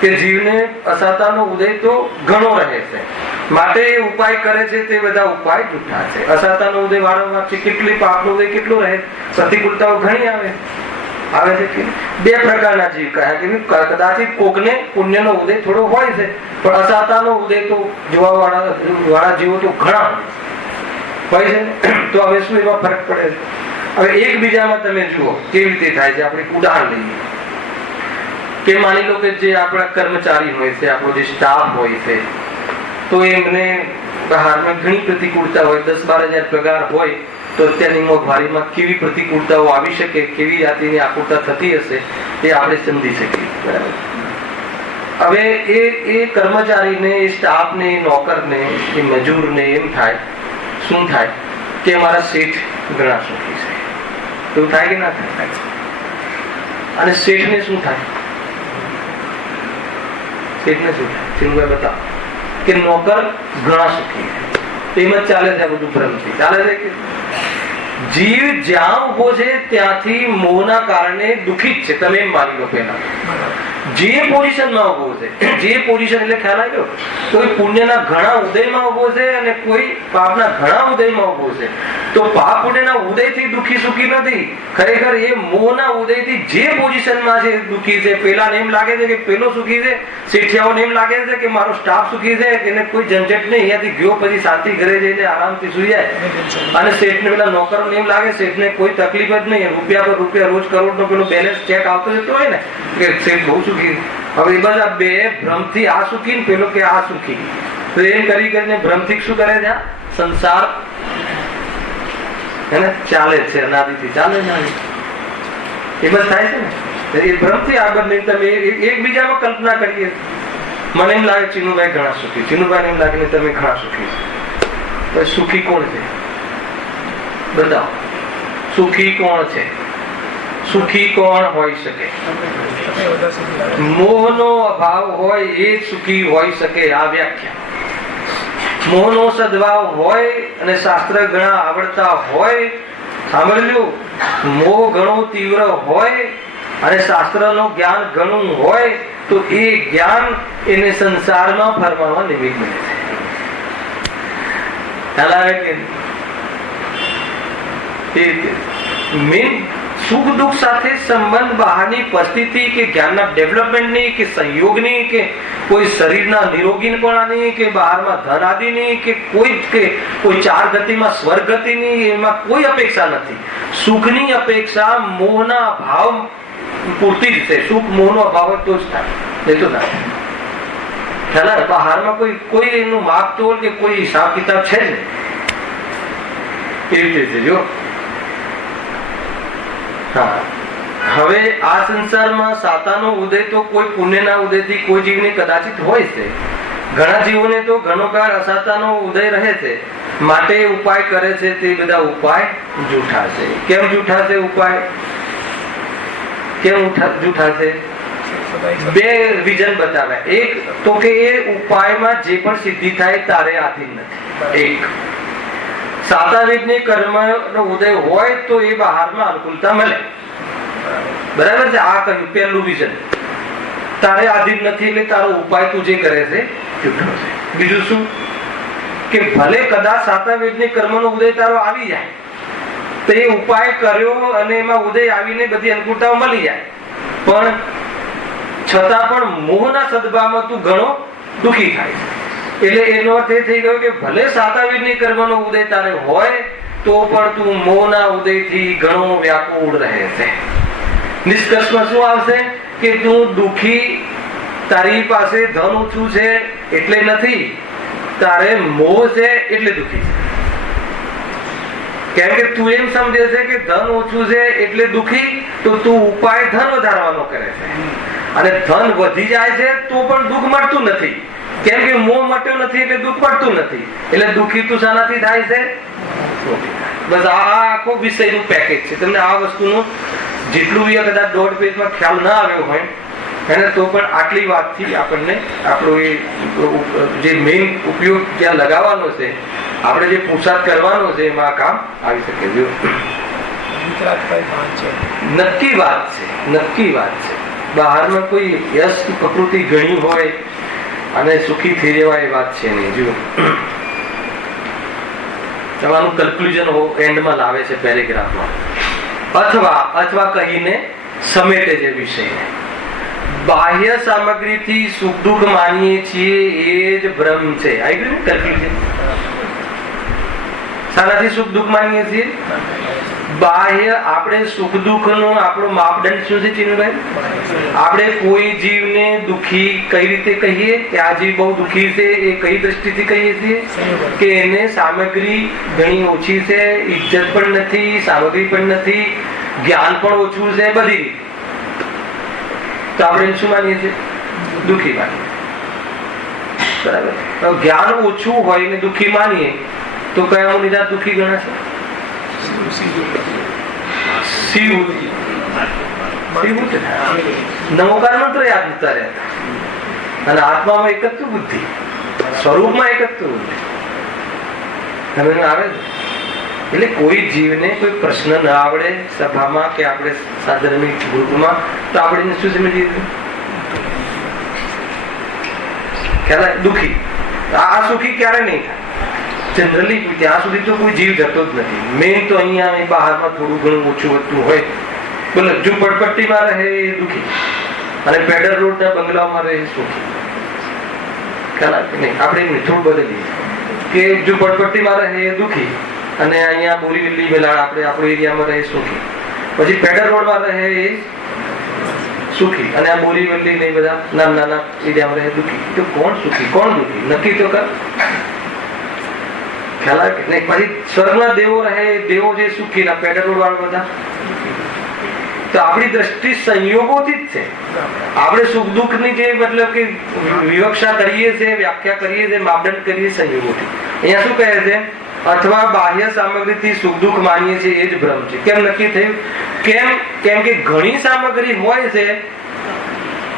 કે જીવને અસાતાનો ઉદય તો ઘણો રહે છે, માટે એ ઉપાય કરે છે તે બધા ઉપાય જૂઠા છે. અસાતાનો ઉદય વારંવાર છે, કેટલી પાપનો ઉદય કેટલો રહે, પ્રતિકૂળતાઓ ઘણી આવે છે. બે પ્રકારના જીવ કહ્યા કે કદાચિત કોકને પુણ્યનો ઉદય થોડો હોય છે, પણ અસાતાનો ઉદય તો જોવા વાળા જીવો તો ઘણા હોય છે. તો હવે શું એમાં ફરક પડે છે? હવે એકબીજામાં તમે જુઓ કેવી રીતે થાય છે. આપણે ઉદાહરણ લઈએ કે માની લો કે જે આપણા કર્મચારી હોય છે, આપણો જે સ્ટાફ હોય છે, તો એમને બહારમાં ઘણી પ્રતિકૂળતા હોય. 10-12 હજાર પગાર હોય તો અત્યારની મોંઘવારીમાં કેવી પ્રતિકૂળતાઓ આવી શકે, કેવી જાતિની આકુળતા થતી હશે એ આપણે સમજી શકીએ. બરાબર. હવે એ કર્મચારીને, એ સ્ટાફને, એ નોકરને, એ મજૂરને એમ થાય, શું થાય કે મારા શેઠ ઘણા સુખી છે, એવું થાય કે ના થાય? અને શેઠને શું થાય? શેઠને શું થાય? ચિરુભાઈ બતાવો કે નોકર ઘણા સુખી છે, એમ જ ચાલે છે. આ બધું ભ્રમથી ચાલે છે કે જીવ જ્યાં ઉભો છે ત્યાંથી મોહના કારણે દુઃખી જ છે. તમે એમ માની લો. પેલા જે પોઝિશનમાં ઉભો છે, જે પોઝિશન એટલે ખ્યાલ આવ્યો, કોઈ પુણ્યના ઘણા ઉદયમાં ઉભો છે અને કોઈ પાપના ઘણા ઉદયમાં ઉભો છે. તો પાપ પુણ્યના ઉદયથી દુઃખી સુખી નથી, ખરેખર એ મોહના ઉદયથી જે પોઝિશનમાં છે દુઃખી છે. પેલાને એમ લાગે છે કે પેલો સુખી છે, શેઠિયાઓને એમ લાગે છે કે મારો સ્ટાફ સુખી છે, એને કોઈ ઝંઝટ નહીં, અહીંયાથી ગયો પછી શાંતિ ઘરે જઈને આરામથી સુઈ જાય. અને શેઠને પેલા નોકરોને એમ લાગે શેઠને કોઈ તકલીફ જ નહીં, રૂપિયા પર રૂપિયા રોજ કરોડનો પેલો બેલેન્સ ચેક આવતો જતો હોય ને કે શેઠ બહુ સુખી. હવે એ બધા બે ભ્રમથી આ સુખી ને પેલો કે આ સુખી, તો એમ કરી કરીને ભ્રમથી શું કરે છે? સંસાર એને ચાલે છે, અનાદિથી ચાલે છે. એ બસ થાય છે ને એ ભ્રમથી. આ બંને તમે એકબીજામાં કલ્પના કરીએ. મને એમ લાગે ચીનુભાઈ ઘણા સુખી, ચીનુભાઈ એમ લાગે તમે ઘણા સુખી. તો સુખી કોણ છે? બતાવો, સુખી કોણ છે? સુખી કોણ હોઈ શકે? મોહનો અભાવ હોય એ જ સુખી હોઈ શકે. આ વ્યાખ્યા. મોહનો સદભાવ હોય અને શાસ્ત્ર ઘણા આવડતા હોય, સાંભળજો, મોહ ઘણો તીવ્ર હોય અને શાસ્ત્રનું જ્ઞાન ઘણું હોય તો એ જ્ઞાન એને સંસારમાં ફરવામાં નિમિત્ત બને છે. ખ્યાલ આવે કે મેન સુખ દુઃખ સાથે સંબંધ બહારની પરિસ્થિતિ કે જ્ઞાનના ડેવલપમેન્ટની કે સંયોગની કે કોઈ શરીરના નિરોગીપણાની કે બહારમાં ધન આદિની કે કોઈ ચાર ગતિમાં સ્વર્ગ ગતિની, એમાં કોઈ અપેક્ષા નથી. સુખની અપેક્ષા મોહના અભાવ પૂરતી જ છે. સુખ મોહનો અભાવ તો જ થાય, નહીં તો ના થાય. બહારમાં કોઈ એનું માપતોલ કે કોઈ હિસાબ કિતાબ છે જ નહીં. એ રીતે છે. જો હવે આ સંસારમાં સાતાનો ઉદય તો કોઈ પુણ્યના ઉદયથી કોઈ જીવને કદાચિત હોય છે. ઘણા જીવોને તો ઘણો કાળ અસાતાનો ઉદય રહે છે, માટે ઉપાય કરે છે. તે બધા ઉપાય જૂઠા છે. કેમ જૂઠા છે ઉપાય? કેમ જૂઠા છે? બે રીઝન બતાવ્યા. એક તો કે એ ઉપાયમાં જે પણ સિદ્ધિ થાય તારે આધીન નથી. એક સાતાવિદની કર્મનો ઉદય હોય તો એ બહારમાં અનુકૂળતા મળે. બરાબર છે? આ કહ્યું પહેલું વિઝન. તારે આધીન નથી એટલે તારો ઉપાય તું જે કરે છે જૂઠો છે. બીજું શું કે ભલે કદાચ સાતાવિદની કર્મનો ઉદય તારો આવી જાય તો એ ઉપાય કર્યો અને એમાં ઉદય આવીને બધી અનુકૂળતાઓ મળી જાય, પણ છતાં પણ મોહના સદભાવમાં તું ઘણો દુઃખી થાય છે. એટલે એનો અર્થ એ થઈ ગયો કે ભલે સાતાવિદની કર્મનો ઉદય તારે હોય તો પણ તું મોહના ઉદયથી ઘણો વ્યાકુળ રહે છે. નિષ્કર્ષમાં શું આવશે કે તું દુઃખી, તારી પાસે ધન ઓછું છે એટલે નથી, તારે મોહ છે એટલે દુઃખી છે. કેમ કે તું એમ સમજે છે કે ધન ઓછું છે એટલે દુઃખી, તો તું ઉપાય ધન વધારવાનો કરે છે અને ધન વધી જાય છે તો પણ દુઃખ મળતું નથી. કેમ કે મોહ મટ્યો નથી એટલે દુઃખ પડતું નથી. એટલે દુઃખી તું શાનાથી થાય છે? બસ આ આખો વિષયનું પેકેજ છે. તમને આ વસ્તુનું જેટલું બી કદાચ 1.5 પેજમાં ખ્યાલ ના આવ્યો હોય એને તો પણ આટલી વાતથી આપણને આપણો એ જે મેઇન ઉપયોગ જ્યાં લગાવવાનો છે, આપણે જે પુરુષાર્થ કરવાનો છે એમાં કામ આવી શકે. નક્કી વાત છે, નક્કી વાત છે. બહારમાં કોઈ યશ પ્રકૃતિ ઘણી હોય અને સુખી થઈ જવા એ વાત છે નહીં. જુઓ, તમારું કન્ક્લુઝન એન્ડમાં લાવે છે પેરેગ્રાફમાં. અથવા કહીને સમેટે છે વિષયને. બાહ્ય સામગ્રીથી સુખ દુઃખ માનીએ છીએ એ જ ભ્રમ છે. આવી ગયું કન્ક્લુઝન? શાનાથી સુખ દુઃખ માનીએ છીએ? બાહ્ય. આપણે સુખ દુઃખ નો આપણો માપદંડ શું છે ચીનુભાઈ? આપણે કોઈ જીવને દુઃખી કઈ રીતે કહીએ કે આ જીવ બહુ દુઃખી છે, એ કઈ દ્રષ્ટિથી કહીએ છીએ કે એને સામગ્રી ઘણી ઓછી છે, ઇજ્જત પણ નથી, સામગ્રી પણ નથી, જ્ઞાન પણ ઓછું છે, બધી રીતે. તો આપણે શું માનીએ છીએ? દુઃખી માનીએ. બરાબર. જ્ઞાન ઓછું હોય ને દુઃખી માનીએ તો કયા નિરાત દુઃખી ગણાશે? નમોકાર મંત્ર યાદ નતા રહેતા અને આત્મામાં એકત્વ બુદ્ધિ, સ્વરૂપમાં એકત્વ બુદ્ધિ આવે છે. એટલે કોઈ જીવને કોઈ પ્રશ્ન ન આવડે સભામાં કે આપણે સાધારણ ગ્રુપમાં તો આપણે શું સમજીએ ખ્યાલ દુઃખી. આ સુખી ક્યારે નહીં થાય જનરલી. ત્યાં સુધી તો કોઈ જીવ જતો જ નથી. મેન તો અહીંયા બહારમાં થોડું ઘણું ઓછું વધતું હોય. બોલો ઝુંપડપટ્ટીમાં રહે એ દુઃખી અને પેડર રોડ ના બંગલામાં રહે સુખી. ખ્યાલ નહીં આપણે થોડું બદલીએ કે ઝુંપડપટ્ટીમાં રહે એ દુઃખી અને અહીંયા બોરીવલી વેલાડ આપણે આપણો એરિયામાં રહે સુખી. પછી પેડર રોડમાં રહે એ સુખી અને આ બોરીવલી ને બધા નાના નાના એરિયામાં રહે દુઃખી. તો કોણ સુખી કોણ દુઃખી નક્કી તો કર. ખ્યાલ આવે નહીં. પછી સ્વર્ગના દેવો રહે દેવો જે સુખી ના પેડર રોડ વાળા બધા. તો આપણી દ્રષ્ટિ સંયોગોથી જ છે. આપણે સુખ દુઃખ ની જે મતલબ કે વિવક્ષા કરીએ છીએ, વ્યાખ્યા કરીએ છીએ, માપદંડ કરીએ સંયોગોથી. અહીંયા શું કહે છે? અથવા બાહ્ય સામગ્રીથી સુખ દુઃખ માનીએ છીએ એ જ ભ્રમ છે. કેમ નક્કી થયું? કેમ કે ઘણી સામગ્રી હોય છે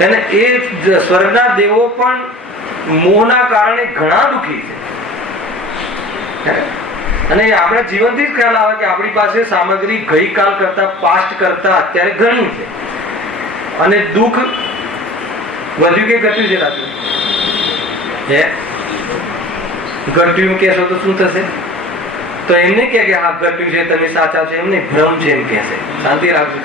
અને એ સ્વર્ગના દેવો પણ મોહના કારણે ઘણા દુઃખી છે. અને આપણા જીવનથી જ ખ્યાલ આવે કે આપણી પાસે સામગ્રી ગઈકાલ કરતા પાસ્ટ કરતા અત્યારે ઘણી છે અને દુઃખ વધ્યું કે ઘટ્યું છે? રાખ્યું ઘટ્યું કહેશો તો શું થશે? તો એમ નહીં કે હા ઘટ્યું છે તમે સાચા છો, એમ નહીં, ભ્રમ છે એમ કહેશે. શાંતિ રાખજો.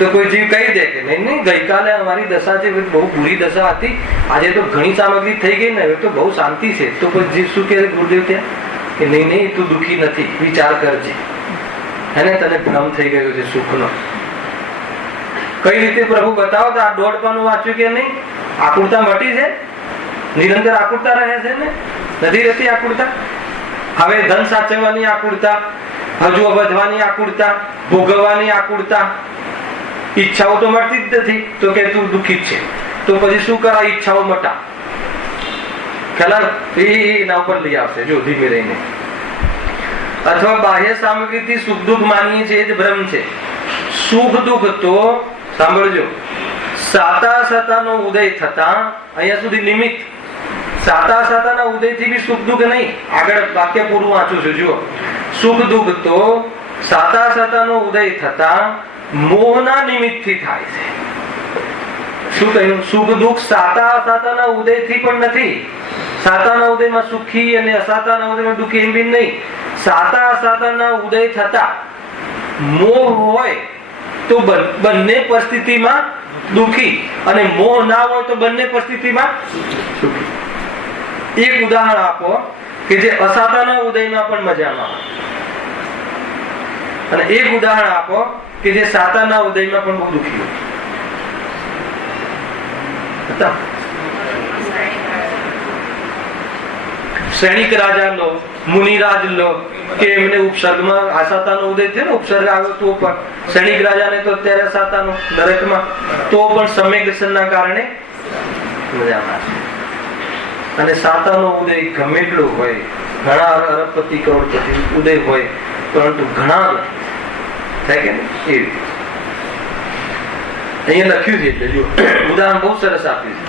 તો કોઈ જીવ કહી દે કે નહીં નહીં ગઈકાલે અમારી દશા છે બહુ બુરી દશા હતી, આજે તો ઘણી સામગ્રી થઈ ગઈ ને હવે તો બહુ શાંતિ છે. તો કોઈ જીવ શું કહે ગુરુદેવ ત્યાં કે નહીં નહીં તું દુઃખી નથી, વિચાર કરજે. એને તને ભ્રમ થઈ ગયો છે સુખનો. કઈ રીતે પ્રભુ બતાવો તો આ 1.5 પાનું વાંચ્યું કે નહીં? આકુરતા મટી છે? નિરંતર આકુરતા રહે છે ને? નથી રહેતી આકુરતા? હવે ધન સાચવવાની આકુરતા, હજુ વધવાની આકુરતા, ભોગવવાની આકુરતા, ઈચ્છાઓ તો મળતી જ નથી. તો કે તું દુઃખી છે. તો પછી શું કરાય? ઈચ્છાઓ મટા. ખ્યાલ એના ઉપર લઈ આવશે જો ધીમે રહીને. અથવા બાહ્ય સામગ્રીથી સુખ દુઃખ માનીએ છીએ એ જ ભ્રમ છે. સુખ દુઃખ તો સાંભળજો, સાતા સાતાનો ઉદય થતા અહીંયા સુધી નિમિત્ત. સાતા સાતાના ઉદયથી બી સુખ દુઃખ નહીં. આગળ વાક્ય પૂરું વાંચું છું જુઓ. સુખ દુઃખ તો સાતા સાતાનો ઉદય થતા મોહના નિમિત્તથી થાય છે. શું કહ્યું? સુખ દુઃખ સાતા સાતાના ઉદયથી પણ નથી. સાતાના ઉદયમાં સુખી અને અસાતાના ઉદયમાં દુઃખી એમ બી નહીં. સાતા અસાતાના ઉદય થતા મોહ હોય તો બંને પરિસ્થિતિમાં દુઃખી અને મોહ ના હોય તો બંને પરિસ્થિતિમાં સુખી. એક ઉદાહરણ આપો કે જે અસાતાના ઉદયમાં પણ મજામાં આવે અને એક ઉદાહરણ આપો કે જે સાતાના ઉદયમાં પણ બહુ દુઃખી હોય. સૈનિક રાજા લો, મુનિરાજ લો કે એમને ઉપસર્ગમાં આસાતાનો ઉદય થયો ને, ઉપસર્ગ આવ્યો તો પણ સૈનિક રાજાને તો અત્યારે આસાતાનો નરકમાં તો પણ સમ્યક દર્શનના કારણે મજામાં છે. અને સાતાનો ઉદય ગમે એટલો હોય, ઘણા અરબપતિ કરોડપતિ ઉદય હોય પરંતુ ઘણા થાય કે એવી અહીંયા લખ્યું છે. એટલે જો ઉદાહરણ બહુ સરસ આપ્યું છે.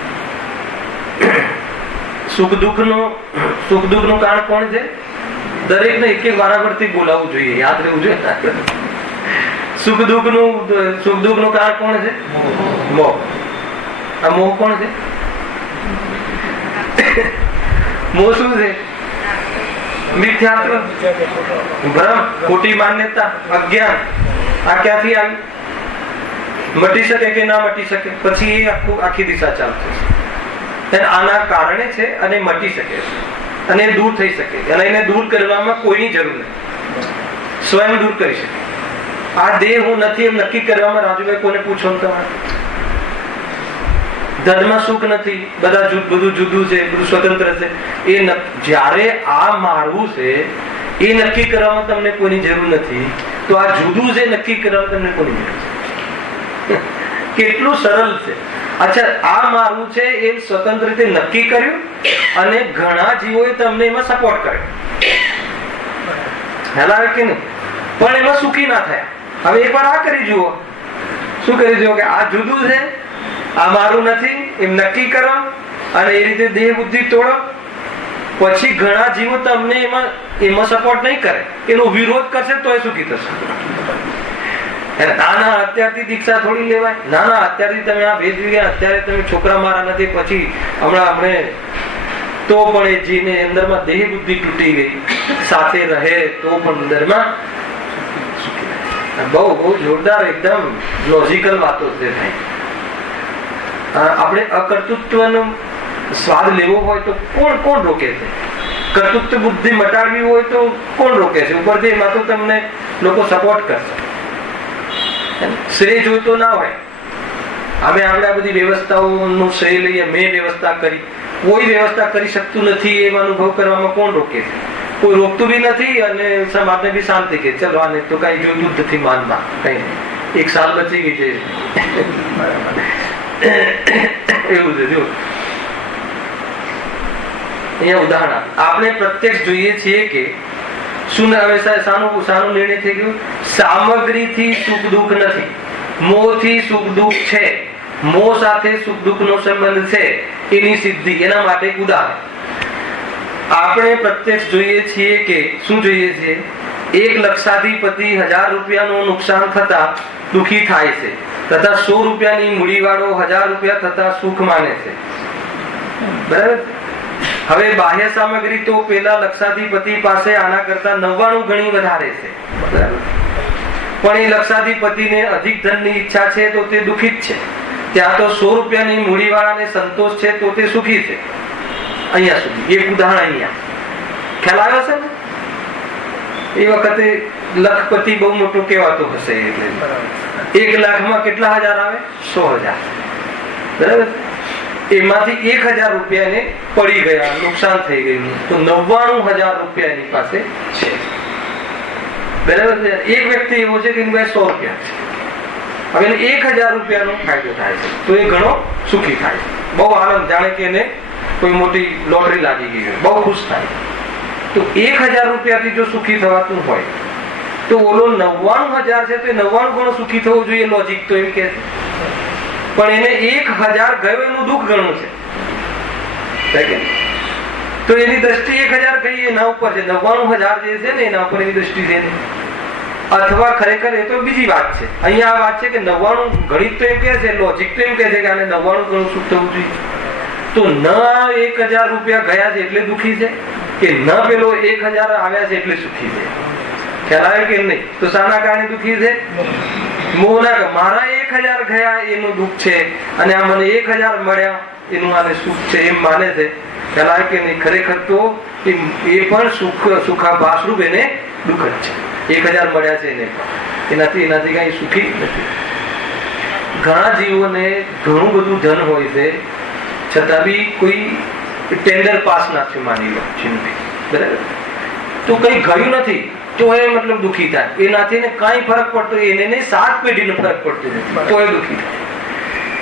સુખ દુઃખ નું કારણ કોણ છે? દરેક ને એક એક વારાફરતી બોલાવવું જોઈએ, યાદ રહેવું જોઈએ. સુખ દુઃખ નું કારણ કોણ છે? મોહ. આ મોહ કોણ છે? મોહ શું છે? મિથ્યાત્વ, ભ્રમ, ખોટી માન્યતા, અજ્ઞાન. આ ક્યાંથી આવી? મટી શકે કે ના મટી શકે? પછી એ આખી દિશા ચાલશે. આના કારણે છે અને મટી શકે છે અને દૂર થઈ શકે અને એને દૂર કરવામાં કોઈની જરૂર નહીં, સ્વયં દૂર કરી શકે. આ દેહ હું નથી એમ નક્કી કરવામાં રાજુભાઈ કોને પૂછો તમારે? ધર્મમાં સુખ નથી, બધું જુદું છે, બધું સ્વતંત્ર છે. એ જ્યારે આ મારવું છે એ નક્કી કરવામાં તમને કોઈની જરૂર નથી, તો આ જુદું છે નક્કી કરવામાં તમને કોની જરૂર છે? કેટલું સરળ છે. અચ્છા, આ મારું છે એ સ્વતંત્ર રીતે નક્કી કર્યું અને ઘણા જીવોએ તમને એમાં સપોર્ટ કર્યો, ખ્યાલ આવે કે નહીં? પણ એમાં સુખી ના થયા. હવે એકવાર આ કરી જુઓ, શું કરી જુઓ કે આ જુદું છે, આ મારું નથી, એમ નક્કી કરો અને એ રીતે દેહ બુદ્ધિ તોડો. પછી ઘણા જીવો તમને એમાં સપોર્ટ નહીં કરે, એનો વિરોધ કરશે તો એ સુખી થશે. ના અત્યારથી દીક્ષા થોડી લેવાય, ના અત્યારથી તમે આ ભેદ ગયા, અત્યારે તમે છોકરા મારા નથી, પછી હમણે તો પણ એ જીને અંદરમાં દેહ બુદ્ધિ તૂટી ગઈ, સાથે રહે તો પણ અંદરમાં બહુ જોરદાર એકદમ લોજિકલ વાતો છે. આપણે અકર્તૃત્વનો સ્વાદ લેવો હોય તો કોણ રોકે છે? કર્તૃત્વ બુદ્ધિ મટાડવી હોય તો કોણ રોકે છે? ઉપરથી એમાં તો તમને લોકો સપોર્ટ કરશે. શ્રેય જોઈતો ના હોય. આપણે આ બધી વ્યવસ્થાઓનું શ્રેય લઈએ, મેં વ્યવસ્થા કરી, કોઈ વ્યવસ્થા કરી શકતું નથી એમ અનુભવ કરવામાં કોણ રોકે છે? કોઈ રોકતું બી નથી અને સમાજને બી શાંતિ કે ચલો આને તો કઈ જોઈતું જ નથી માનમાં, કઈ એક સાલ બચી ગઈ છે એવું છે. જો અહીંયા ઉદાહરણ આપણે પ્રત્યક્ષ જોઈએ છીએ કે શું શાનો નિર્ણય થઈ ગયો? સામગ્રીથી સુખ દુઃખ નથી, મોહથી સુખ દુઃખ છે, મોહ સાથે સુખ દુઃખ નો સંબંધ છે, એની સિદ્ધિ. એના માટે એક ઉદાહરણ આપણે પ્રત્યક્ષ જોઈએ છીએ કે શું જોઈએ છીએ? એક લક્ષાધિપતિ 1000 રૂપિયાનું નુકસાન થતા દુઃખી થાય છે, તથા 100 રૂપિયાની મૂડી વાળો 1000 રૂપિયા થતા સુખ માને છે. બરાબર? હવે બાહ્ય સામગ્રી તો પેલા લક્ષાધિપતિ પાસે આના કરતા 99 ગણી વધારે છે. બરાબર? પણ એ લક્ષાધિપતિને અધિક ધનની ઈચ્છા છે તો તે દુઃખી જ છે. ત્યાં તો 100 રૂપિયાની મૂડી વાળાને સંતોષ છે તો તે સુખી છે. અહીંયા સુધી એક ઉદાહરણ. અહીંયા ખ્યાલ આવ્યો છે ને? એ વખતે લખપતિ બહુ મોટો કહેવાતો હશે, એટલે 1 લાખમાં કેટલા હજાર આવે? 100,000. બરાબર? એમાંથી 1000 રૂપિયાને પડી ગયા, નુકસાન થઈ ગયું, તો 99,000 રૂપિયા એની પાસે છે. બરાબર? એક વ્યક્તિ એવો છે કે એની પાસે 100 રૂપિયા છે, હવે 1000 રૂપિયાનો ફાયદો થાય છે તો એ ઘણો સુખી થાય છે. બહુ આનંદ, જાણે કે એને કોઈ મોટી લોટરી લાગી ગઈ હોય, બહુ ખુશ થાય. તો 1000 રૂપિયાથી જો સુખી થવાતું હોય તો ઓલો 99,000 છે તો એ 99 ગણો સુખી થવું જોઈએ. લોજિક તો એમ કે છે, પણ એને 1000 ગયો એનું દુઃખ ઘણું છે. તો એની દ્રષ્ટિ 1000 કહીએ એના ઉપર છે, 99,000 જે છે ને એના ઉપર એની દ્રષ્ટિ છે. અથવા ખરેખર એ તો બીજી વાત છે. અહીંયા આ વાત છે કે 99 ગણિત તો એમ કે છે, લોજિક તો એમ કે છે કે આને 99 ગણું સુખ થવું જોઈએ. તો ન 1000 રૂપિયા ગયા છે એટલે દુઃખી છે, કે ન પેલો 1000 આવ્યા છે એટલે સુખી છે? ખ્યાલ આવે કે નહીં? તો શાના કારણે દુઃખી છે? મોહના. મારા 1000 ગયા એનું દુઃખ છે અને આ મને 1000 મળ્યા એનું આને સુખ છે એમ માને છે. ખ્યાલ આવે કે નહીં? ખરેખર તો એ પણ સુખાભાસરૂપ એને દુઃખ જ છે. 1000 મળ્યા છે એને પણ એનાથી કઈ સુખી નથી. ઘણા જીવોને ઘણું બધું ધન હોય છે છતાં બી કોઈ ટેન્ડર પાસ ના થયું માની લો ચિંતી, બરાબર? તો કઈ ગયું નથી તો એ મતલબ દુઃખી થાય. એનાથી ને કઈ ફરક પડતો એને નહીં, 7 પેઢીનો ફરક પડતો નથી તો એ દુઃખી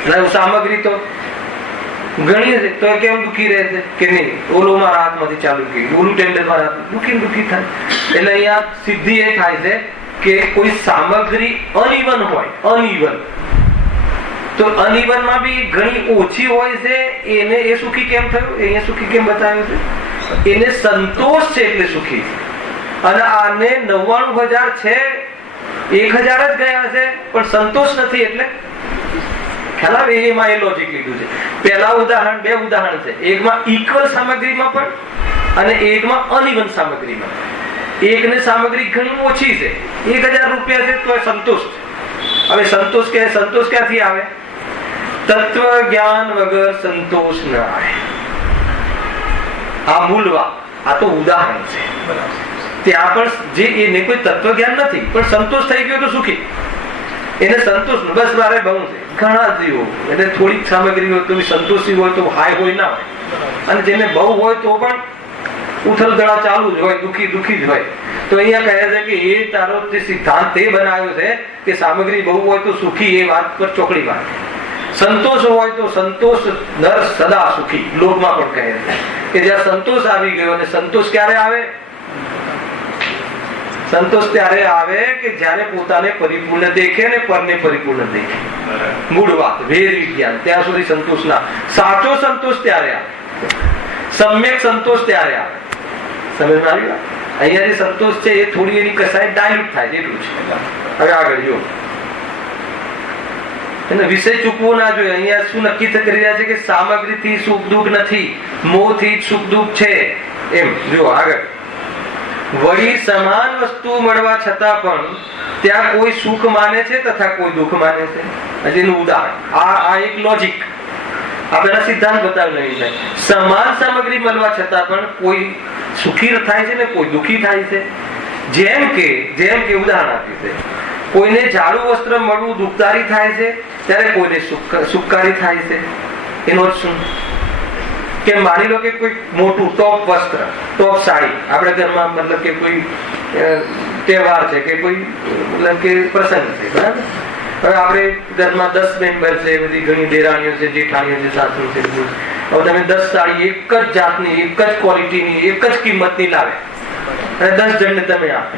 થાય. સામગ્રી તો ગણી છે તો કેમ દુઃખી રહે છે કે નહીં? ઓલો મારા હાથમાંથી ચાલુ ગયું, ઓલું ટેન્ડર મારા હાથ, દુઃખી થાય. એટલે અહીંયા સિદ્ધિ એ થાય છે કે કોઈ સામગ્રી અનઇવન હોય, અનઇવન તો અનઇવન માં બી ઘણી ઓછી હોય છે, એને એ સુખી કેમ થયું? અહીંયા સુખી કેમ બતાવ્યું છે? એને સંતોષ છે એટલે સુખી છે. અને આને 99,000 છે, 1000 જ ગયા છે પણ સંતોષ નથી એટલે ખ્યાલ આવે? એમાં એ લોજિક લીધું છે. પહેલા ઉદાહરણ, 2 ઉદાહરણ છે, એકમાં ઇક્વલ સામગ્રીમાં પણ અને એકમાં અનઇવન સામગ્રીમાં. એકને સામગ્રી ઘણી ઓછી છે, 1000 રૂપિયા છે તો સંતોષ છે. હવે સંતોષ ક્યાંથી આવે? તત્વ જ્ઞાન વગર સંતોષ ન આવે. આ મૂળ વાત, આ તો ઉદાહરણ છે. ત્યાં પણ જે એને કોઈ તત્વ જ્ઞાન નથી પણ સંતોષ થઈ ગયો તો સુખી. એને સંતોષ બસ મારે બહુ છે. ઘણા જીવો એટલે થોડીક સામગ્રી હોય તો સંતોષી હોય તો હાય હોય ના હોય, અને જેને બહુ હોય તો પણ ઉથલદળા ચાલુ જ હોય, દુઃખી જ હોય. તો અહીંયા કહે છે કે એ તારો જે સિદ્ધાંત તે બનાવ્યો છે કે સામગ્રી બહુ હોય તો સુખી, એ વાત પર ચોકડી વાત. સંતોષ હોય તો સંતોષ નર સદા સુખી, લોકમાં પણ કહે છે કે જ્યાં સંતોષ આવી ગયો. અને સંતોષ ક્યારે આવે? સંતોષ ત્યારે આવે કે જ્યારે પોતાને પરિપૂર્ણ દેખે અને પરને પરિપૂર્ણ દેખે. મૂળ વાત વેદ વિજ્ઞાન. ત્યાં સુધી સંતોષ ના. સાચો સંતોષ ત્યારે આવે, સમ્યક સંતોષ ત્યારે આવે. સમજમાં આવી વાત? અહીંયા જે સંતોષ છે એ થોડી એની કસાય ડાયલ્યુટ થાય છે, એટલું છે. હવે આગળ જો એને વિષય ચૂકવો ના જોઈએ. અહીંયા શું નક્કી કરી રહ્યા છે કે સામગ્રીથી સુખ દુઃખ નથી, મોહથી જ સુખ દુઃખ છે. એમ જો આગળ, વળી સમાન વસ્તુ મળવા છતાં પણ ત્યાં કોઈ સુખ માને છે તથા કોઈ દુઃખ માને છે. હજી એનું ઉદાહરણ આ એક લોજિક આપણા સિદ્ધાંત બતાવી નહીં થાય. સમાન સામગ્રી મળવા છતાં પણ કોઈ સુખી થાય છે ને કોઈ દુઃખી થાય છે. જેમ કે ઉદાહરણ આપ્યું છે, કોઈને જાડું વસ્ત્ર મળવું દુઃખદારી થાય છે, ત્યારે કોઈને સુખકારી થાય છે. એનો જ શું કે માની લો કે કોઈ મોટું ટોપ વસ્ત્ર, ટોપ સાડી આપણે ઘરમાં, મતલબ કે કોઈ તહેવાર છે કે કોઈ મતલબ કે પ્રસંગ છે, બરાબર. હવે આપણે ઘરમાં 10 મેમ્બર છે, બધી ઘણી દેરાણીઓ છે, જેઠાણીઓ છે, સાસુ છે. હવે તમે 10 સાડી એક જ જાતની, એક જ ક્વોલિટીની, એક જ કિંમતની લાવે અને 10 જણને તમે આપે,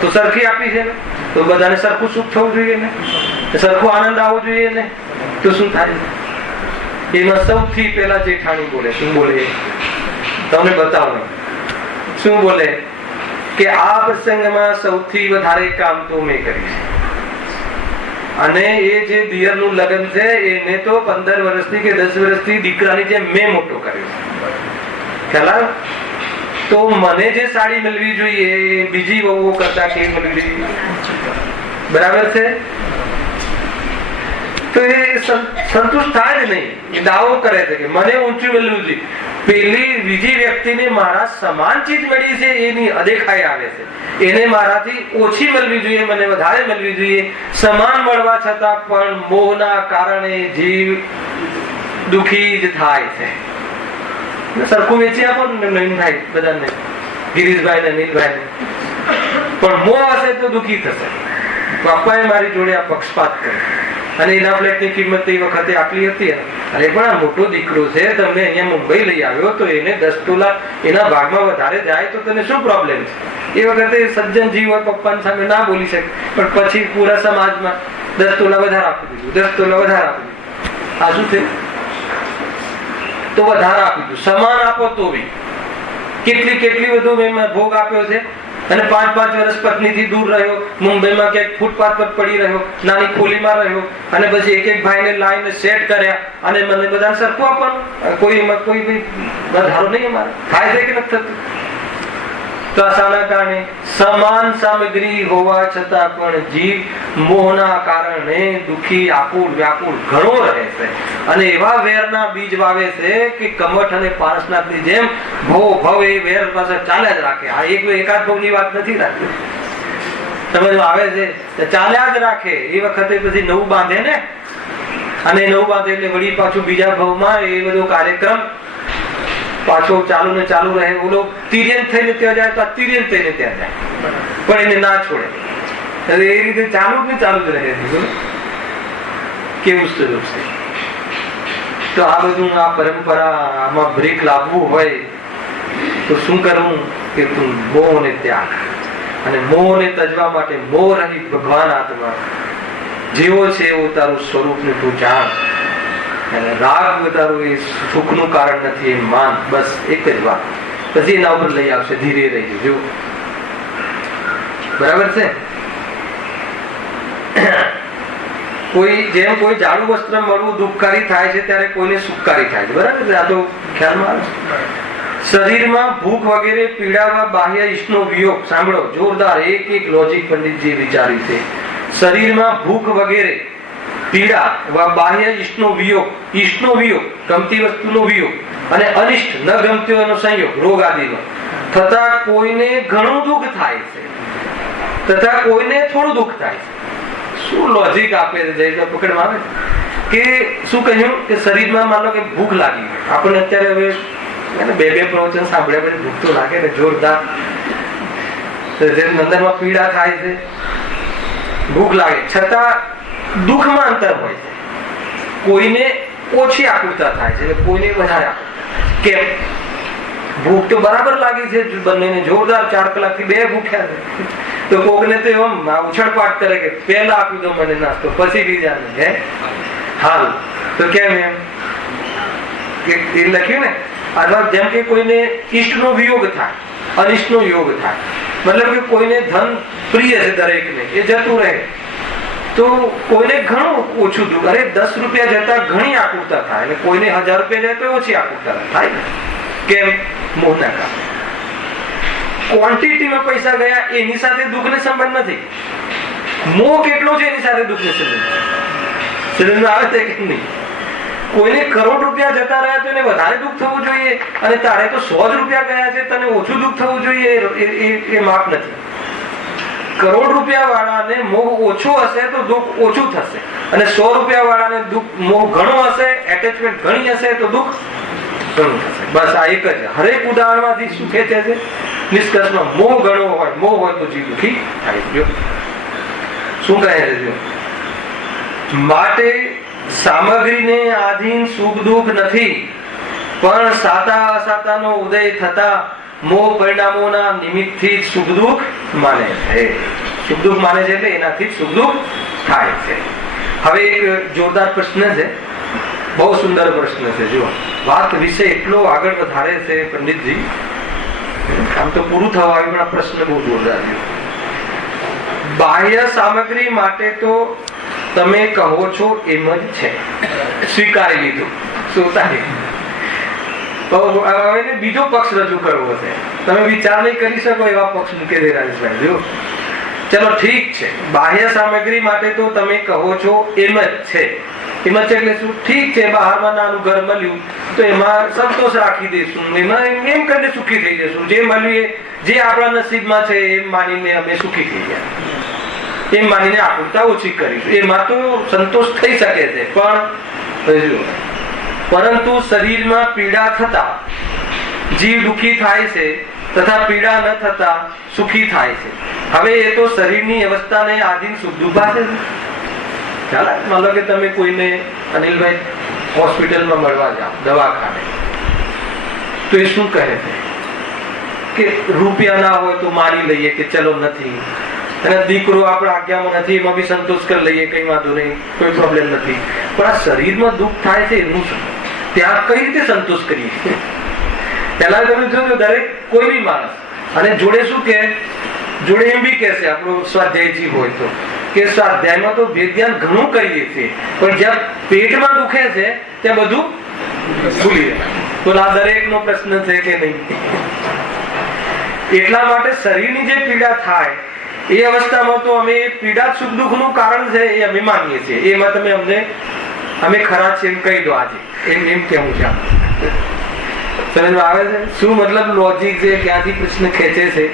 તો સરખી આપી છે ને, તો બધાને સરખું સુખ થવું જોઈએ ને, સરખો આનંદ આવવો જોઈએ ને. તો શું થાય? એમાં સૌથી પહેલા જેઠાણી બોલે. શું બોલે? તમને બતાવો. શું બોલે? કે આ પ્રસંગમાં સૌથી વધારે કામ તો મેં કરીશ. અને એ જે દિયરનું લગ્ન છે એને તો 15 વર્ષથી કે 10 વર્ષથી દીકરાની જેમ મેં મોટો કર્યો. ખ્યાલ? તો મને જે સાડી મળવી જોઈએ બીજી વહુઓ કરતા કેવી મળવી જોઈએ? બરાબર છે? તો એ સંતુષ્ટ થાય જ નહીં. એ દાવો કરે છે કે મને ઊંચું મળવું જોઈએ. પેલી બીજી વ્યક્તિને મારા સમાન ચીજ મળી છે એની અદેખાઈ આવે છે. એને મારાથી ઓછી મળવી જોઈએ, મને વધારે મળવી જોઈએ. સમાન મળવા છતાં પણ મોહના કારણે જીવ દુખી જ થાય છે. સરખું વેચી આપો ને નહીં થાય બધાને, ગિરીશભાઈ ને નીલભાઈ ને. પણ મોહ હશે તો દુખી થશે. પપ્પાએ મારી જોડે આ પક્ષપાત કર્યો અને એના ફ્લેટની કિંમત એ વખતે આટલી હતી. અરે પણ આ મોટો દીકરો છે, તમને અહીંયા મુંબઈ લઈ આવ્યો તો એને 10 તોલા એના ભાગમાં વધારે જાય તો તને શું પ્રોબ્લેમ છે? એ વખતે સજ્જન જીવ હોય, પપ્પાની સામે ના બોલી શકે, પણ પછી પૂરા સમાજમાં 10 તોલા વધારે આપી દીધું, 10 તોલા વધારે આપી દીધું. આ શું છે? તો વધારે આપી દીધું. સમાન આપો તો બી કેટલી બધું મેં ભોગ આપ્યો છે. અને 5 વર્ષ પત્નીથી દૂર રહ્યો, મુંબઈમાં ક્યાંક ફૂટપાથ પર પડી રહ્યો, નાની ખોલીમાં રહ્યો, અને પછી એક ભાઈને લાઈને સેટ કર્યા અને મને બધાને સરખું આપવાનું. કોઈ વધારો નહીં અમારે થાય છે કે નથી થતું? તો આના કારણે સમાન સામગ્રી હોવા છતાં પણ જીવ મોહના કારણે દુખી, આકુળ વ્યાકુળ ઘણો રહે છે. અને એવા વેરના બીજ વાવે છે કે કમઠ અને પારસનાથની જેમ ભવ એ વેર પાસે ચાલ્યા જ રાખે. આ એકાદ ભવની વાત નથી રાખતી, સમજ આવે છે? ચાલ્યા જ રાખે. એ વખતે પછી નવું બાંધે ને, અને નવું બાંધે એટલે વળી પાછું બીજા ભવમાં એ બધો કાર્યક્રમ પાછો ચાલુ ને ચાલુ રહે. ઓલો તિર્યન થઈને ત્યાં જાય તો તિર્યન થઈને ત્યાં જાય, પણ એને ના છોડે. એ રીતે ચાલુ જ ને ચાલુ જ રહે. કેવું સ્વરૂપ છે? તો આ બધું, આ પરંપરા, આમાં બ્રેક લાવવું હોય તો શું કરવું? કે તું મોહ ને ત્યાગ, અને મોહ ને તજવા માટે મોહ રહિત ભગવાન આત્મા જેવો છે એવું તારું સ્વરૂપ ને તું જાણ. અને રાગ તારું એ સુખનું કારણ નથી એ માન. બસ એક જ વાત. પછી એના ઉપર લઈ આવશે, ધીરે રહી જો. બરાબર છે? જેમ કોઈ જાડું વસ્ત્ર મળવું દુઃખકારી થાય છે, ત્યારે કોઈને સુખકારી થાય છે. બરાબર છે? આ તો ખ્યાલમાં આવે છે. શરીરમાં ભૂખ વગેરે પીડાવા બાહ્ય ઈષ્ટનો વિયોગ. સાંભળો, જોરદાર એક લોજિક પંડિતજી વિચાર્યું છે. શરીરમાં ભૂખ વગેરે પીડા બાહ્ય ઈષ્ટનો વિયોગ, ઈષ્ટનો વિયોગ ગમતી વસ્તુનો વિયોગ, અને અનિષ્ટ ન ગમતીનો સંયોગ રોગ આદિનો થતા કોઈને ઘણું દુઃખ થાય છે તથા કોઈને થોડું દુઃખ થાય છે. શું લોજિક આપે છે? જય પકડમાં આવે કે શું કહ્યું કે શરીરમાં માનો કે ભૂખ લાગી, આપણને અત્યારે હવે બે પ્રવચન સાંભળ્યા પછી ભૂખ તો લાગે ને જોરદાર. અંદરમાં પીડા થાય છે, ભૂખ લાગે, છતાં દુઃખમાં અંતર હોય છે. કોઈને ઓછી આકુરતા થાય છે, કોઈને વધારે આકુરતા. કેમ? ભૂખ તો બરાબર લાગી છે બંનેને, જોરદાર 4 કલાકથી બે ભૂખ્યા છે. તો કોકને તો એમ ઉછળપાટ કરે કે પહેલા આપી દો મને નાસ્તો, પછી બીજાને. હે હાલ તો કેમ? એમ કે એ લખ્યું ને, અથવા જેમ કે કોઈને ઈષ્ટનો વિયોગ થાય, અનિષ્ટનો યોગ થાય, મતલબ કે કોઈને ધન પ્રિય છે દરેકને, એ જતું રહે, તો કોઈને ઘણું ઓછું દુઃખ. અરે 10 રૂપિયા જતા ઘણી આકુરતા થાય, અને કોઈને 1000 રૂપિયા જાય તો ઓછી આકુરતા થાય ને. કેમ? મોહના કારણે. ક્વોન્ટિટીમાં પૈસા ગયા એની સાથે દુઃખને સંબંધ નથી, મોહ કેટલો છે એની સાથે દુઃખને સંબંધ. સમજમાં આવે છે કે નહીં? કોઈને કરોડ રૂપિયા જતા રહ્યા તો એને વધારે દુઃખ થવું જોઈએ, અને તારે તો 100 જ રૂપિયા ગયા છે તને ઓછું દુઃખ થવું જોઈએ, એ માપ નથી. કરોડ રૂપિયા વાળાને મોહ ઓછો હશે તો દુઃખ ઓછું થશે, અને 100 રૂપિયા વાળાને મોહ ઘણો હશે, એટેચમેન્ટ ઘણી હશે તો દુઃખ ઘણું થશે. બસ આ એક જ. હરેક ઉદાહરણમાંથી શું ખેંચે છે? નિષ્કર્ષમાં મોહ ઘણો હોય, મોહ હોય તો જીવ દુઃખી થાય. શું કહે છે? માટે સામગ્રીને આધીન સુખ દુઃખ નથી, પણ સાતા અસાતાનો ઉદય થતા મોહ પરિણામોના નિમિત્તથી સુખ દુઃખ માને છે. સુખ દુઃખ માને છે એટલે એનાથી સુખ દુઃખ થાય છે. હવે એક જોરદાર પ્રશ્ન છે, બહુ સુંદર પ્રશ્ન છે. જુઓ, વાત વિષય એટલો આગળ વધારે છે પંડિતજી, આમ તો પૂરું થવા આવ્યું પણ આ પ્રશ્ન બહુ જોરદાર છે. બાહ્ય સામગ્રી માટે તો તમે કહો છો એમ જ છે, સ્વીકારી લીધું. શું થાય? હવે બીજો પક્ષ રજૂ કરવો છે, તમે વિચાર નહીં કરી શકો એવા પક્ષ મૂકી દે રાજેશભાઈ. જો ચલો ઠીક છે, બાહ્ય સામગ્રી માટે તો તમે કહો છો એમ જ છે. એમ જ છે એટલે શું? ઠીક છે, બહારમાં નાનું ઘર મળ્યું તો એમાં સંતોષ રાખી દઈશું, એમાં એમ કરીને સુખી થઈ જશું. જે મળ્યું જે આપણા નસીબમાં છે એમ માનીને અમે સુખી થઈ ગયા, એમ માનીને આકુરતા ઓછી કરીશું. એમાં તો સંતોષ થઈ શકે છે, પણ પરંતુ શરીરમાં પીડા થતા જીવ દુઃખી થાય છે, તથા પીડા ન થતા સુખી થાય છે. હવે એ તો શરીરની અવસ્થાને આધીન સુખ દુઃખ છે. ચાલો માનો કે તમે કોઈને અનિલભાઈ હોસ્પિટલમાં મળવા જાઓ, દવાખાને, તો એ શું કહે છે કે રૂપિયા ના હોય તો માની લઈએ કે ચલો નથી, અને દીકરો આપણા આજ્ઞામાં નથી એમાં બી સંતોષ કરી લઈએ, કઈ વાંધો નહીં, કોઈ પ્રોબ્લેમ નથી. પણ આ શરીરમાં દુઃખ થાય છે એનું શું? ત્યાં કઈ રીતે સંતોષ કરીએ? પહેલા તમે જોજો, દરેક કોઈ બી માણસ, અને જોડે શું કે જોડે એમ બી કહેશે આપણો સ્વાધ્યાયજી હોય તો, કે સ્વાધ્યાયમાં તો વિજ્ઞાન ઘણું કરીએ છીએ, પણ જ્યાં પેટમાં દુખે છે ત્યાં બધું ભૂલી જાય. તો આ દરેકનો પ્રશ્ન છે કે નહીં? એટલા માટે શરીરની જે પીડા થાય એ અવસ્થામાં તો અમે પીડા સુખ દુઃખ નું કારણ છે એ અમે માનીએ છીએ. એમાં તમે અમને અમે ખરા છે એમ કહી દો આજે, એમ કેવું છે. સમજમાં આવે છે શું મતલબ? લોજિક છે, ક્યાંથી પ્રશ્ન ખેંચે છે,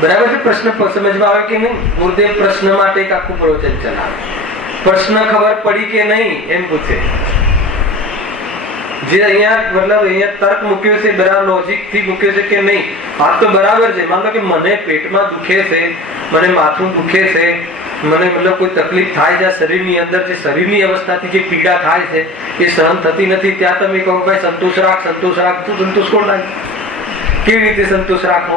બરાબર છે? પ્રશ્ન સમજમાં આવે કે નહીં? ગુરુદેવ પ્રશ્ન માટે એક આખું પ્રવચન ચલાવે. પ્રશ્ન ખબર પડી કે નહીં એમ પૂછે. જે અહીંયા મતલબ અહીંયા તર્ક મૂક્યો છે બરાબર, લોજિક થી મૂક્યો છે કે નહીં? વાત તો બરાબર છે. માનો કે મને પેટમાં દુખે છે, મને માથું દુખે છે, મને મતલબ કોઈ તકલીફ થાય છે શરીરની અંદર, જે શરીરની અવસ્થાથી જે પીડા થાય છે એ સહન થતી નથી, ત્યાં તમે કહો ભાઈ સંતોષ રાખ, સંતોષ રાખ. તું સંતોષ કોણ રાખે? કેવી રીતે સંતોષ રાખો?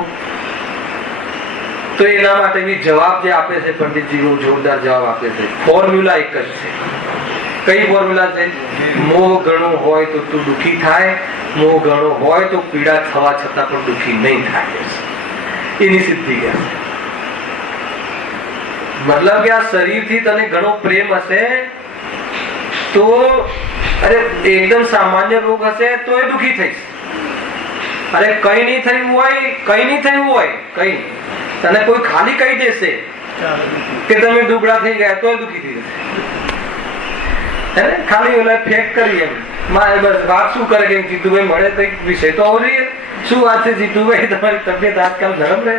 તો એના માટે બી જવાબ જે આપે છે પંડિતજી, બહુ જોરદાર જવાબ આપે છે. ફોર્મ્યુલા એક જ છે. કઈ ફોર્મ્યુલા છે? મોહ ઘણો હોય તો તું દુઃખી થાય, મોહ ઘણો હોય તો પીડા થવા છતાં પણ દુઃખી નહીં થાય. એની સિદ્ધિ છે. મતલબ કે આ શરીરથી તને ઘણો પ્રેમ હશે તો, અરે એકદમ સામાન્ય રોગ હશે તો એ દુઃખી થઈશ. અરે કઈ નહીં થયું હોય, કઈ નહીં થયું હોય, કઈ તને કોઈ ખાલી કહી દેશે કે તમે દુબળા થઈ ગયા તો દુઃખી થઈ જશે. ખાલી ઓલા ફેક કરી એમ બસ વાત શું કરે કે જીતુભાઈ મળે તો વિષય તો આવો જોઈએ. શું વાત છે જીતુભાઈ, તમારી તબિયત આજકાલ નરમ રહે,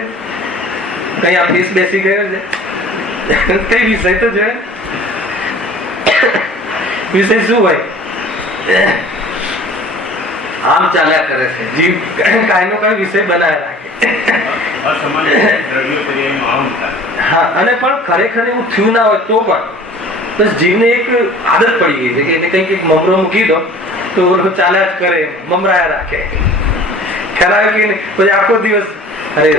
કઈ આ ફીસ બેસી ગયો છે, કઈ વિષય તો છે, વિષય શું ભાઈ? આમ ચાલ્યા કરે છે જીવ, કઈ નો કઈ વિષય બનાવી રાખે. હા, અને પણ ખરેખર એવું થયું ના હોય તો પણ બસ જીવને એક આદત પડી ગઈ છે કે એને કંઈક મમરો મૂકી દો તો ચાલ્યા જ કરે, મમરાયા રાખે. ખરા કે પછી આખો દિવસ અરે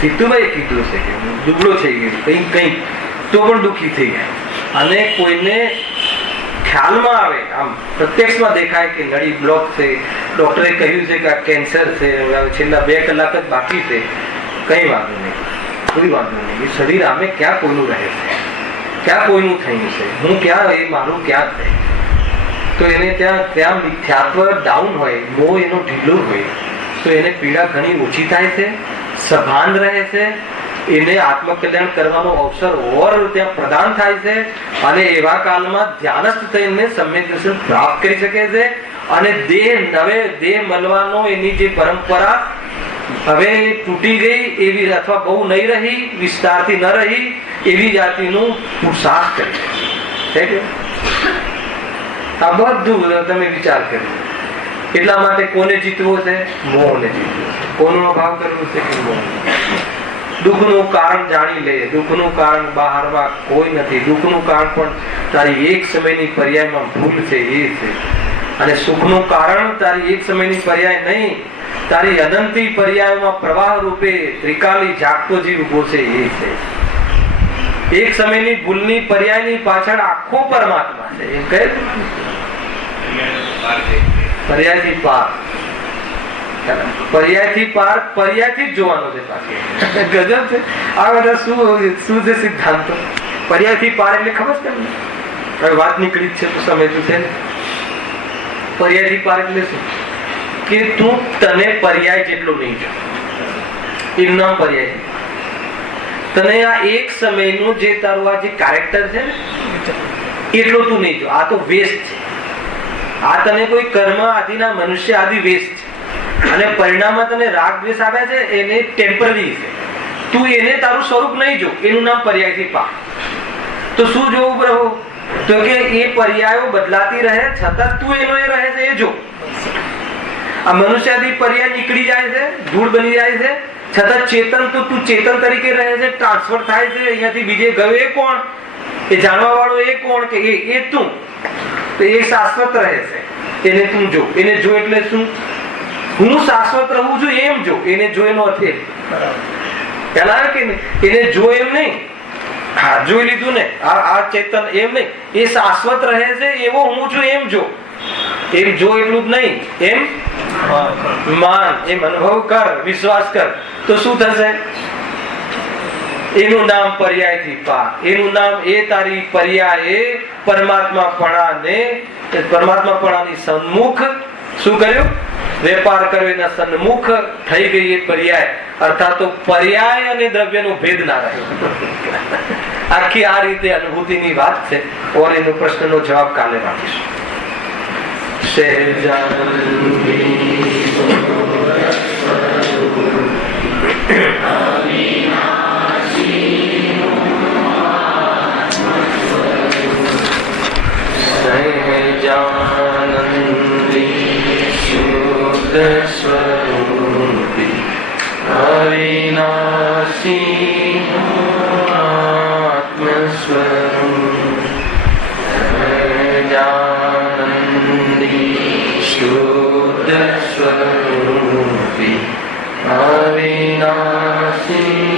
જીતુભાઈ કીધું છે કે દુબળો થઈ ગયો કંઈક તો પણ દુઃખી થઈ ગયા. અને કોઈને ખ્યાલમાં આવે, આમ પ્રત્યક્ષમાં દેખાય કે નળી બ્લોક છે, ડોક્ટરે કહ્યું છે કે આ કેન્સર છે, છેલ્લા 2 કલાક જ બાકી છે, કઈ વાંધો નહીં, કોઈ વાંધો નહીં. એ શરીર આમે ક્યાં કોઈનું રહે છે, ક્યાં કોઈનું થયું છે, હું ક્યાં, એ મારું ક્યાં છે. તો એને ત્યાં મિથ્યાત્વ ડાઉન હોય, મોહ એનો ઢીલો હોય, તો એને પીડા ઘણી ઓછી થાય છે, સભાન રહે છે, એને આત્મકલ્યાણ કરવાનો અવસર ઓર ત્યાં પ્રદાન થાય છે. અને એવા કાલમાં ધ્યાનસ્થ થઈને સમ્યક દર્શન પ્રાપ્ત કરી શકે છે. અને દેહ મળવાનો એની જે પરંપરા હવે તૂટી ગઈ એવી, અથવા બહુ નહીં રહી, વિસ્તારથી ન રહી એવી જાતિનું પુરુષાર્થ કરે. આ બધું તમે વિચાર કર્યો. એટલા માટે કોને જીતવો છે? મોહને જીતવો છે. કોનો ભાવ કરવો છે કે મોહ. દુઃખનું કારણ જાણી લે. દુઃખનું કારણ બહારમાં કોઈ નથી. દુઃખનું કારણ પણ તારી એક સમયની પર્યાયમાં ભૂલ છે, એ છે. અને સુખનું કારણ તારી એક સમયની પર્યાય નહીં, તારી અનંતી પર્યાયમાં પ્રવાહ રૂપે ત્રિકાલી જાગતો જીવ ઉભો છે, એ છે. એક સમયની ભૂલની પર્યાયની પાછળ આખો પરમાત્મા છે. એમ કહે પર્યાયથી પાર, પર્યાયથી પાર, પર્યાયથી જ જોવાનું છે. પાછી ગજબ છે આ બધા. શું છે સિદ્ધાંતો? પર્યાયથી પાર એટલે ખબર છે તમને? હવે વાત નીકળી જ છે તો સમજવું છે ને. પર્યાયથી પાર એટલે શું? કે તું તને પર્યાય જેટલું નહીં જો, એનું નામ પર્યાય. તને આ એક સમયનું જે તારું આ જે કેરેક્ટર છે ને, એટલું તું નહીં જો. આ તો વેસ્ટ છે. આ તને કોઈ કર્મ આદિના મનુષ્ય આદિ વેસ્ટ છે. અને પરિણામમાં તને રાગ દ્વેષ આવ્યા છે, એને ટેમ્પરરી છે. તું એને તારું સ્વરૂપ નહીં જો, એનું નામ પર્યાયથી પાર. તો શું જોવું પ્રભુ? તો કે એ પર્યાયો બદલાતી રહે છતાં તું એનો એ રહે છે, એ જો. આ મનુષ્યાદી પર્યાય નીકળી જાય છે, ધૂળ બની જાય છે, છતાં ચેતન તો તું ચેતન તરીકે રહે છે, ટ્રાન્સફર થાય છે અહીંયાથી બીજે ગયો. એ કોણ? એ જાણવા વાળો એ કોણ? કે એ તું. તો એ શાશ્વત રહે છે, એને તું જો. એને જો એટલે શું? હું શાશ્વત રહું છું એમ જો. એને જો એનો અર્થ પેલા કે એને જો એમ નહીં, હા જોઈ લીધું ને, આ ચેતન એમ નહીં, એ શાશ્વત રહે છે એવો હું છું એમ જો. એમ જો એટલું જ નહીં, એમ માન, એમ અનુભવ કર, વિશ્વાસ કર. તો શું થશે? એનું નામ પર્યાયથી પાર. એનું નામ એ તારી પર્યાય પરમાત્માપણાની સન્મુખ શું કર્યું? વેપાર કર્યો, એના સન્મુખ થઈ ગઈ એ પર્યાય. અર્થાત તો પર્યાય અને દ્રવ્યનો ભેદ ના રહ્યો. આખી આ રીતે અનુભૂતિની વાત છે. ઓર એનો પ્રશ્નનો જવાબ કાલે રાખીશું. સ્વરૂપી અવિનાશી આત્મ સ્વરૂપ સહજાનંદી શુદ્ધ સ્વરૂપી અવિનાશી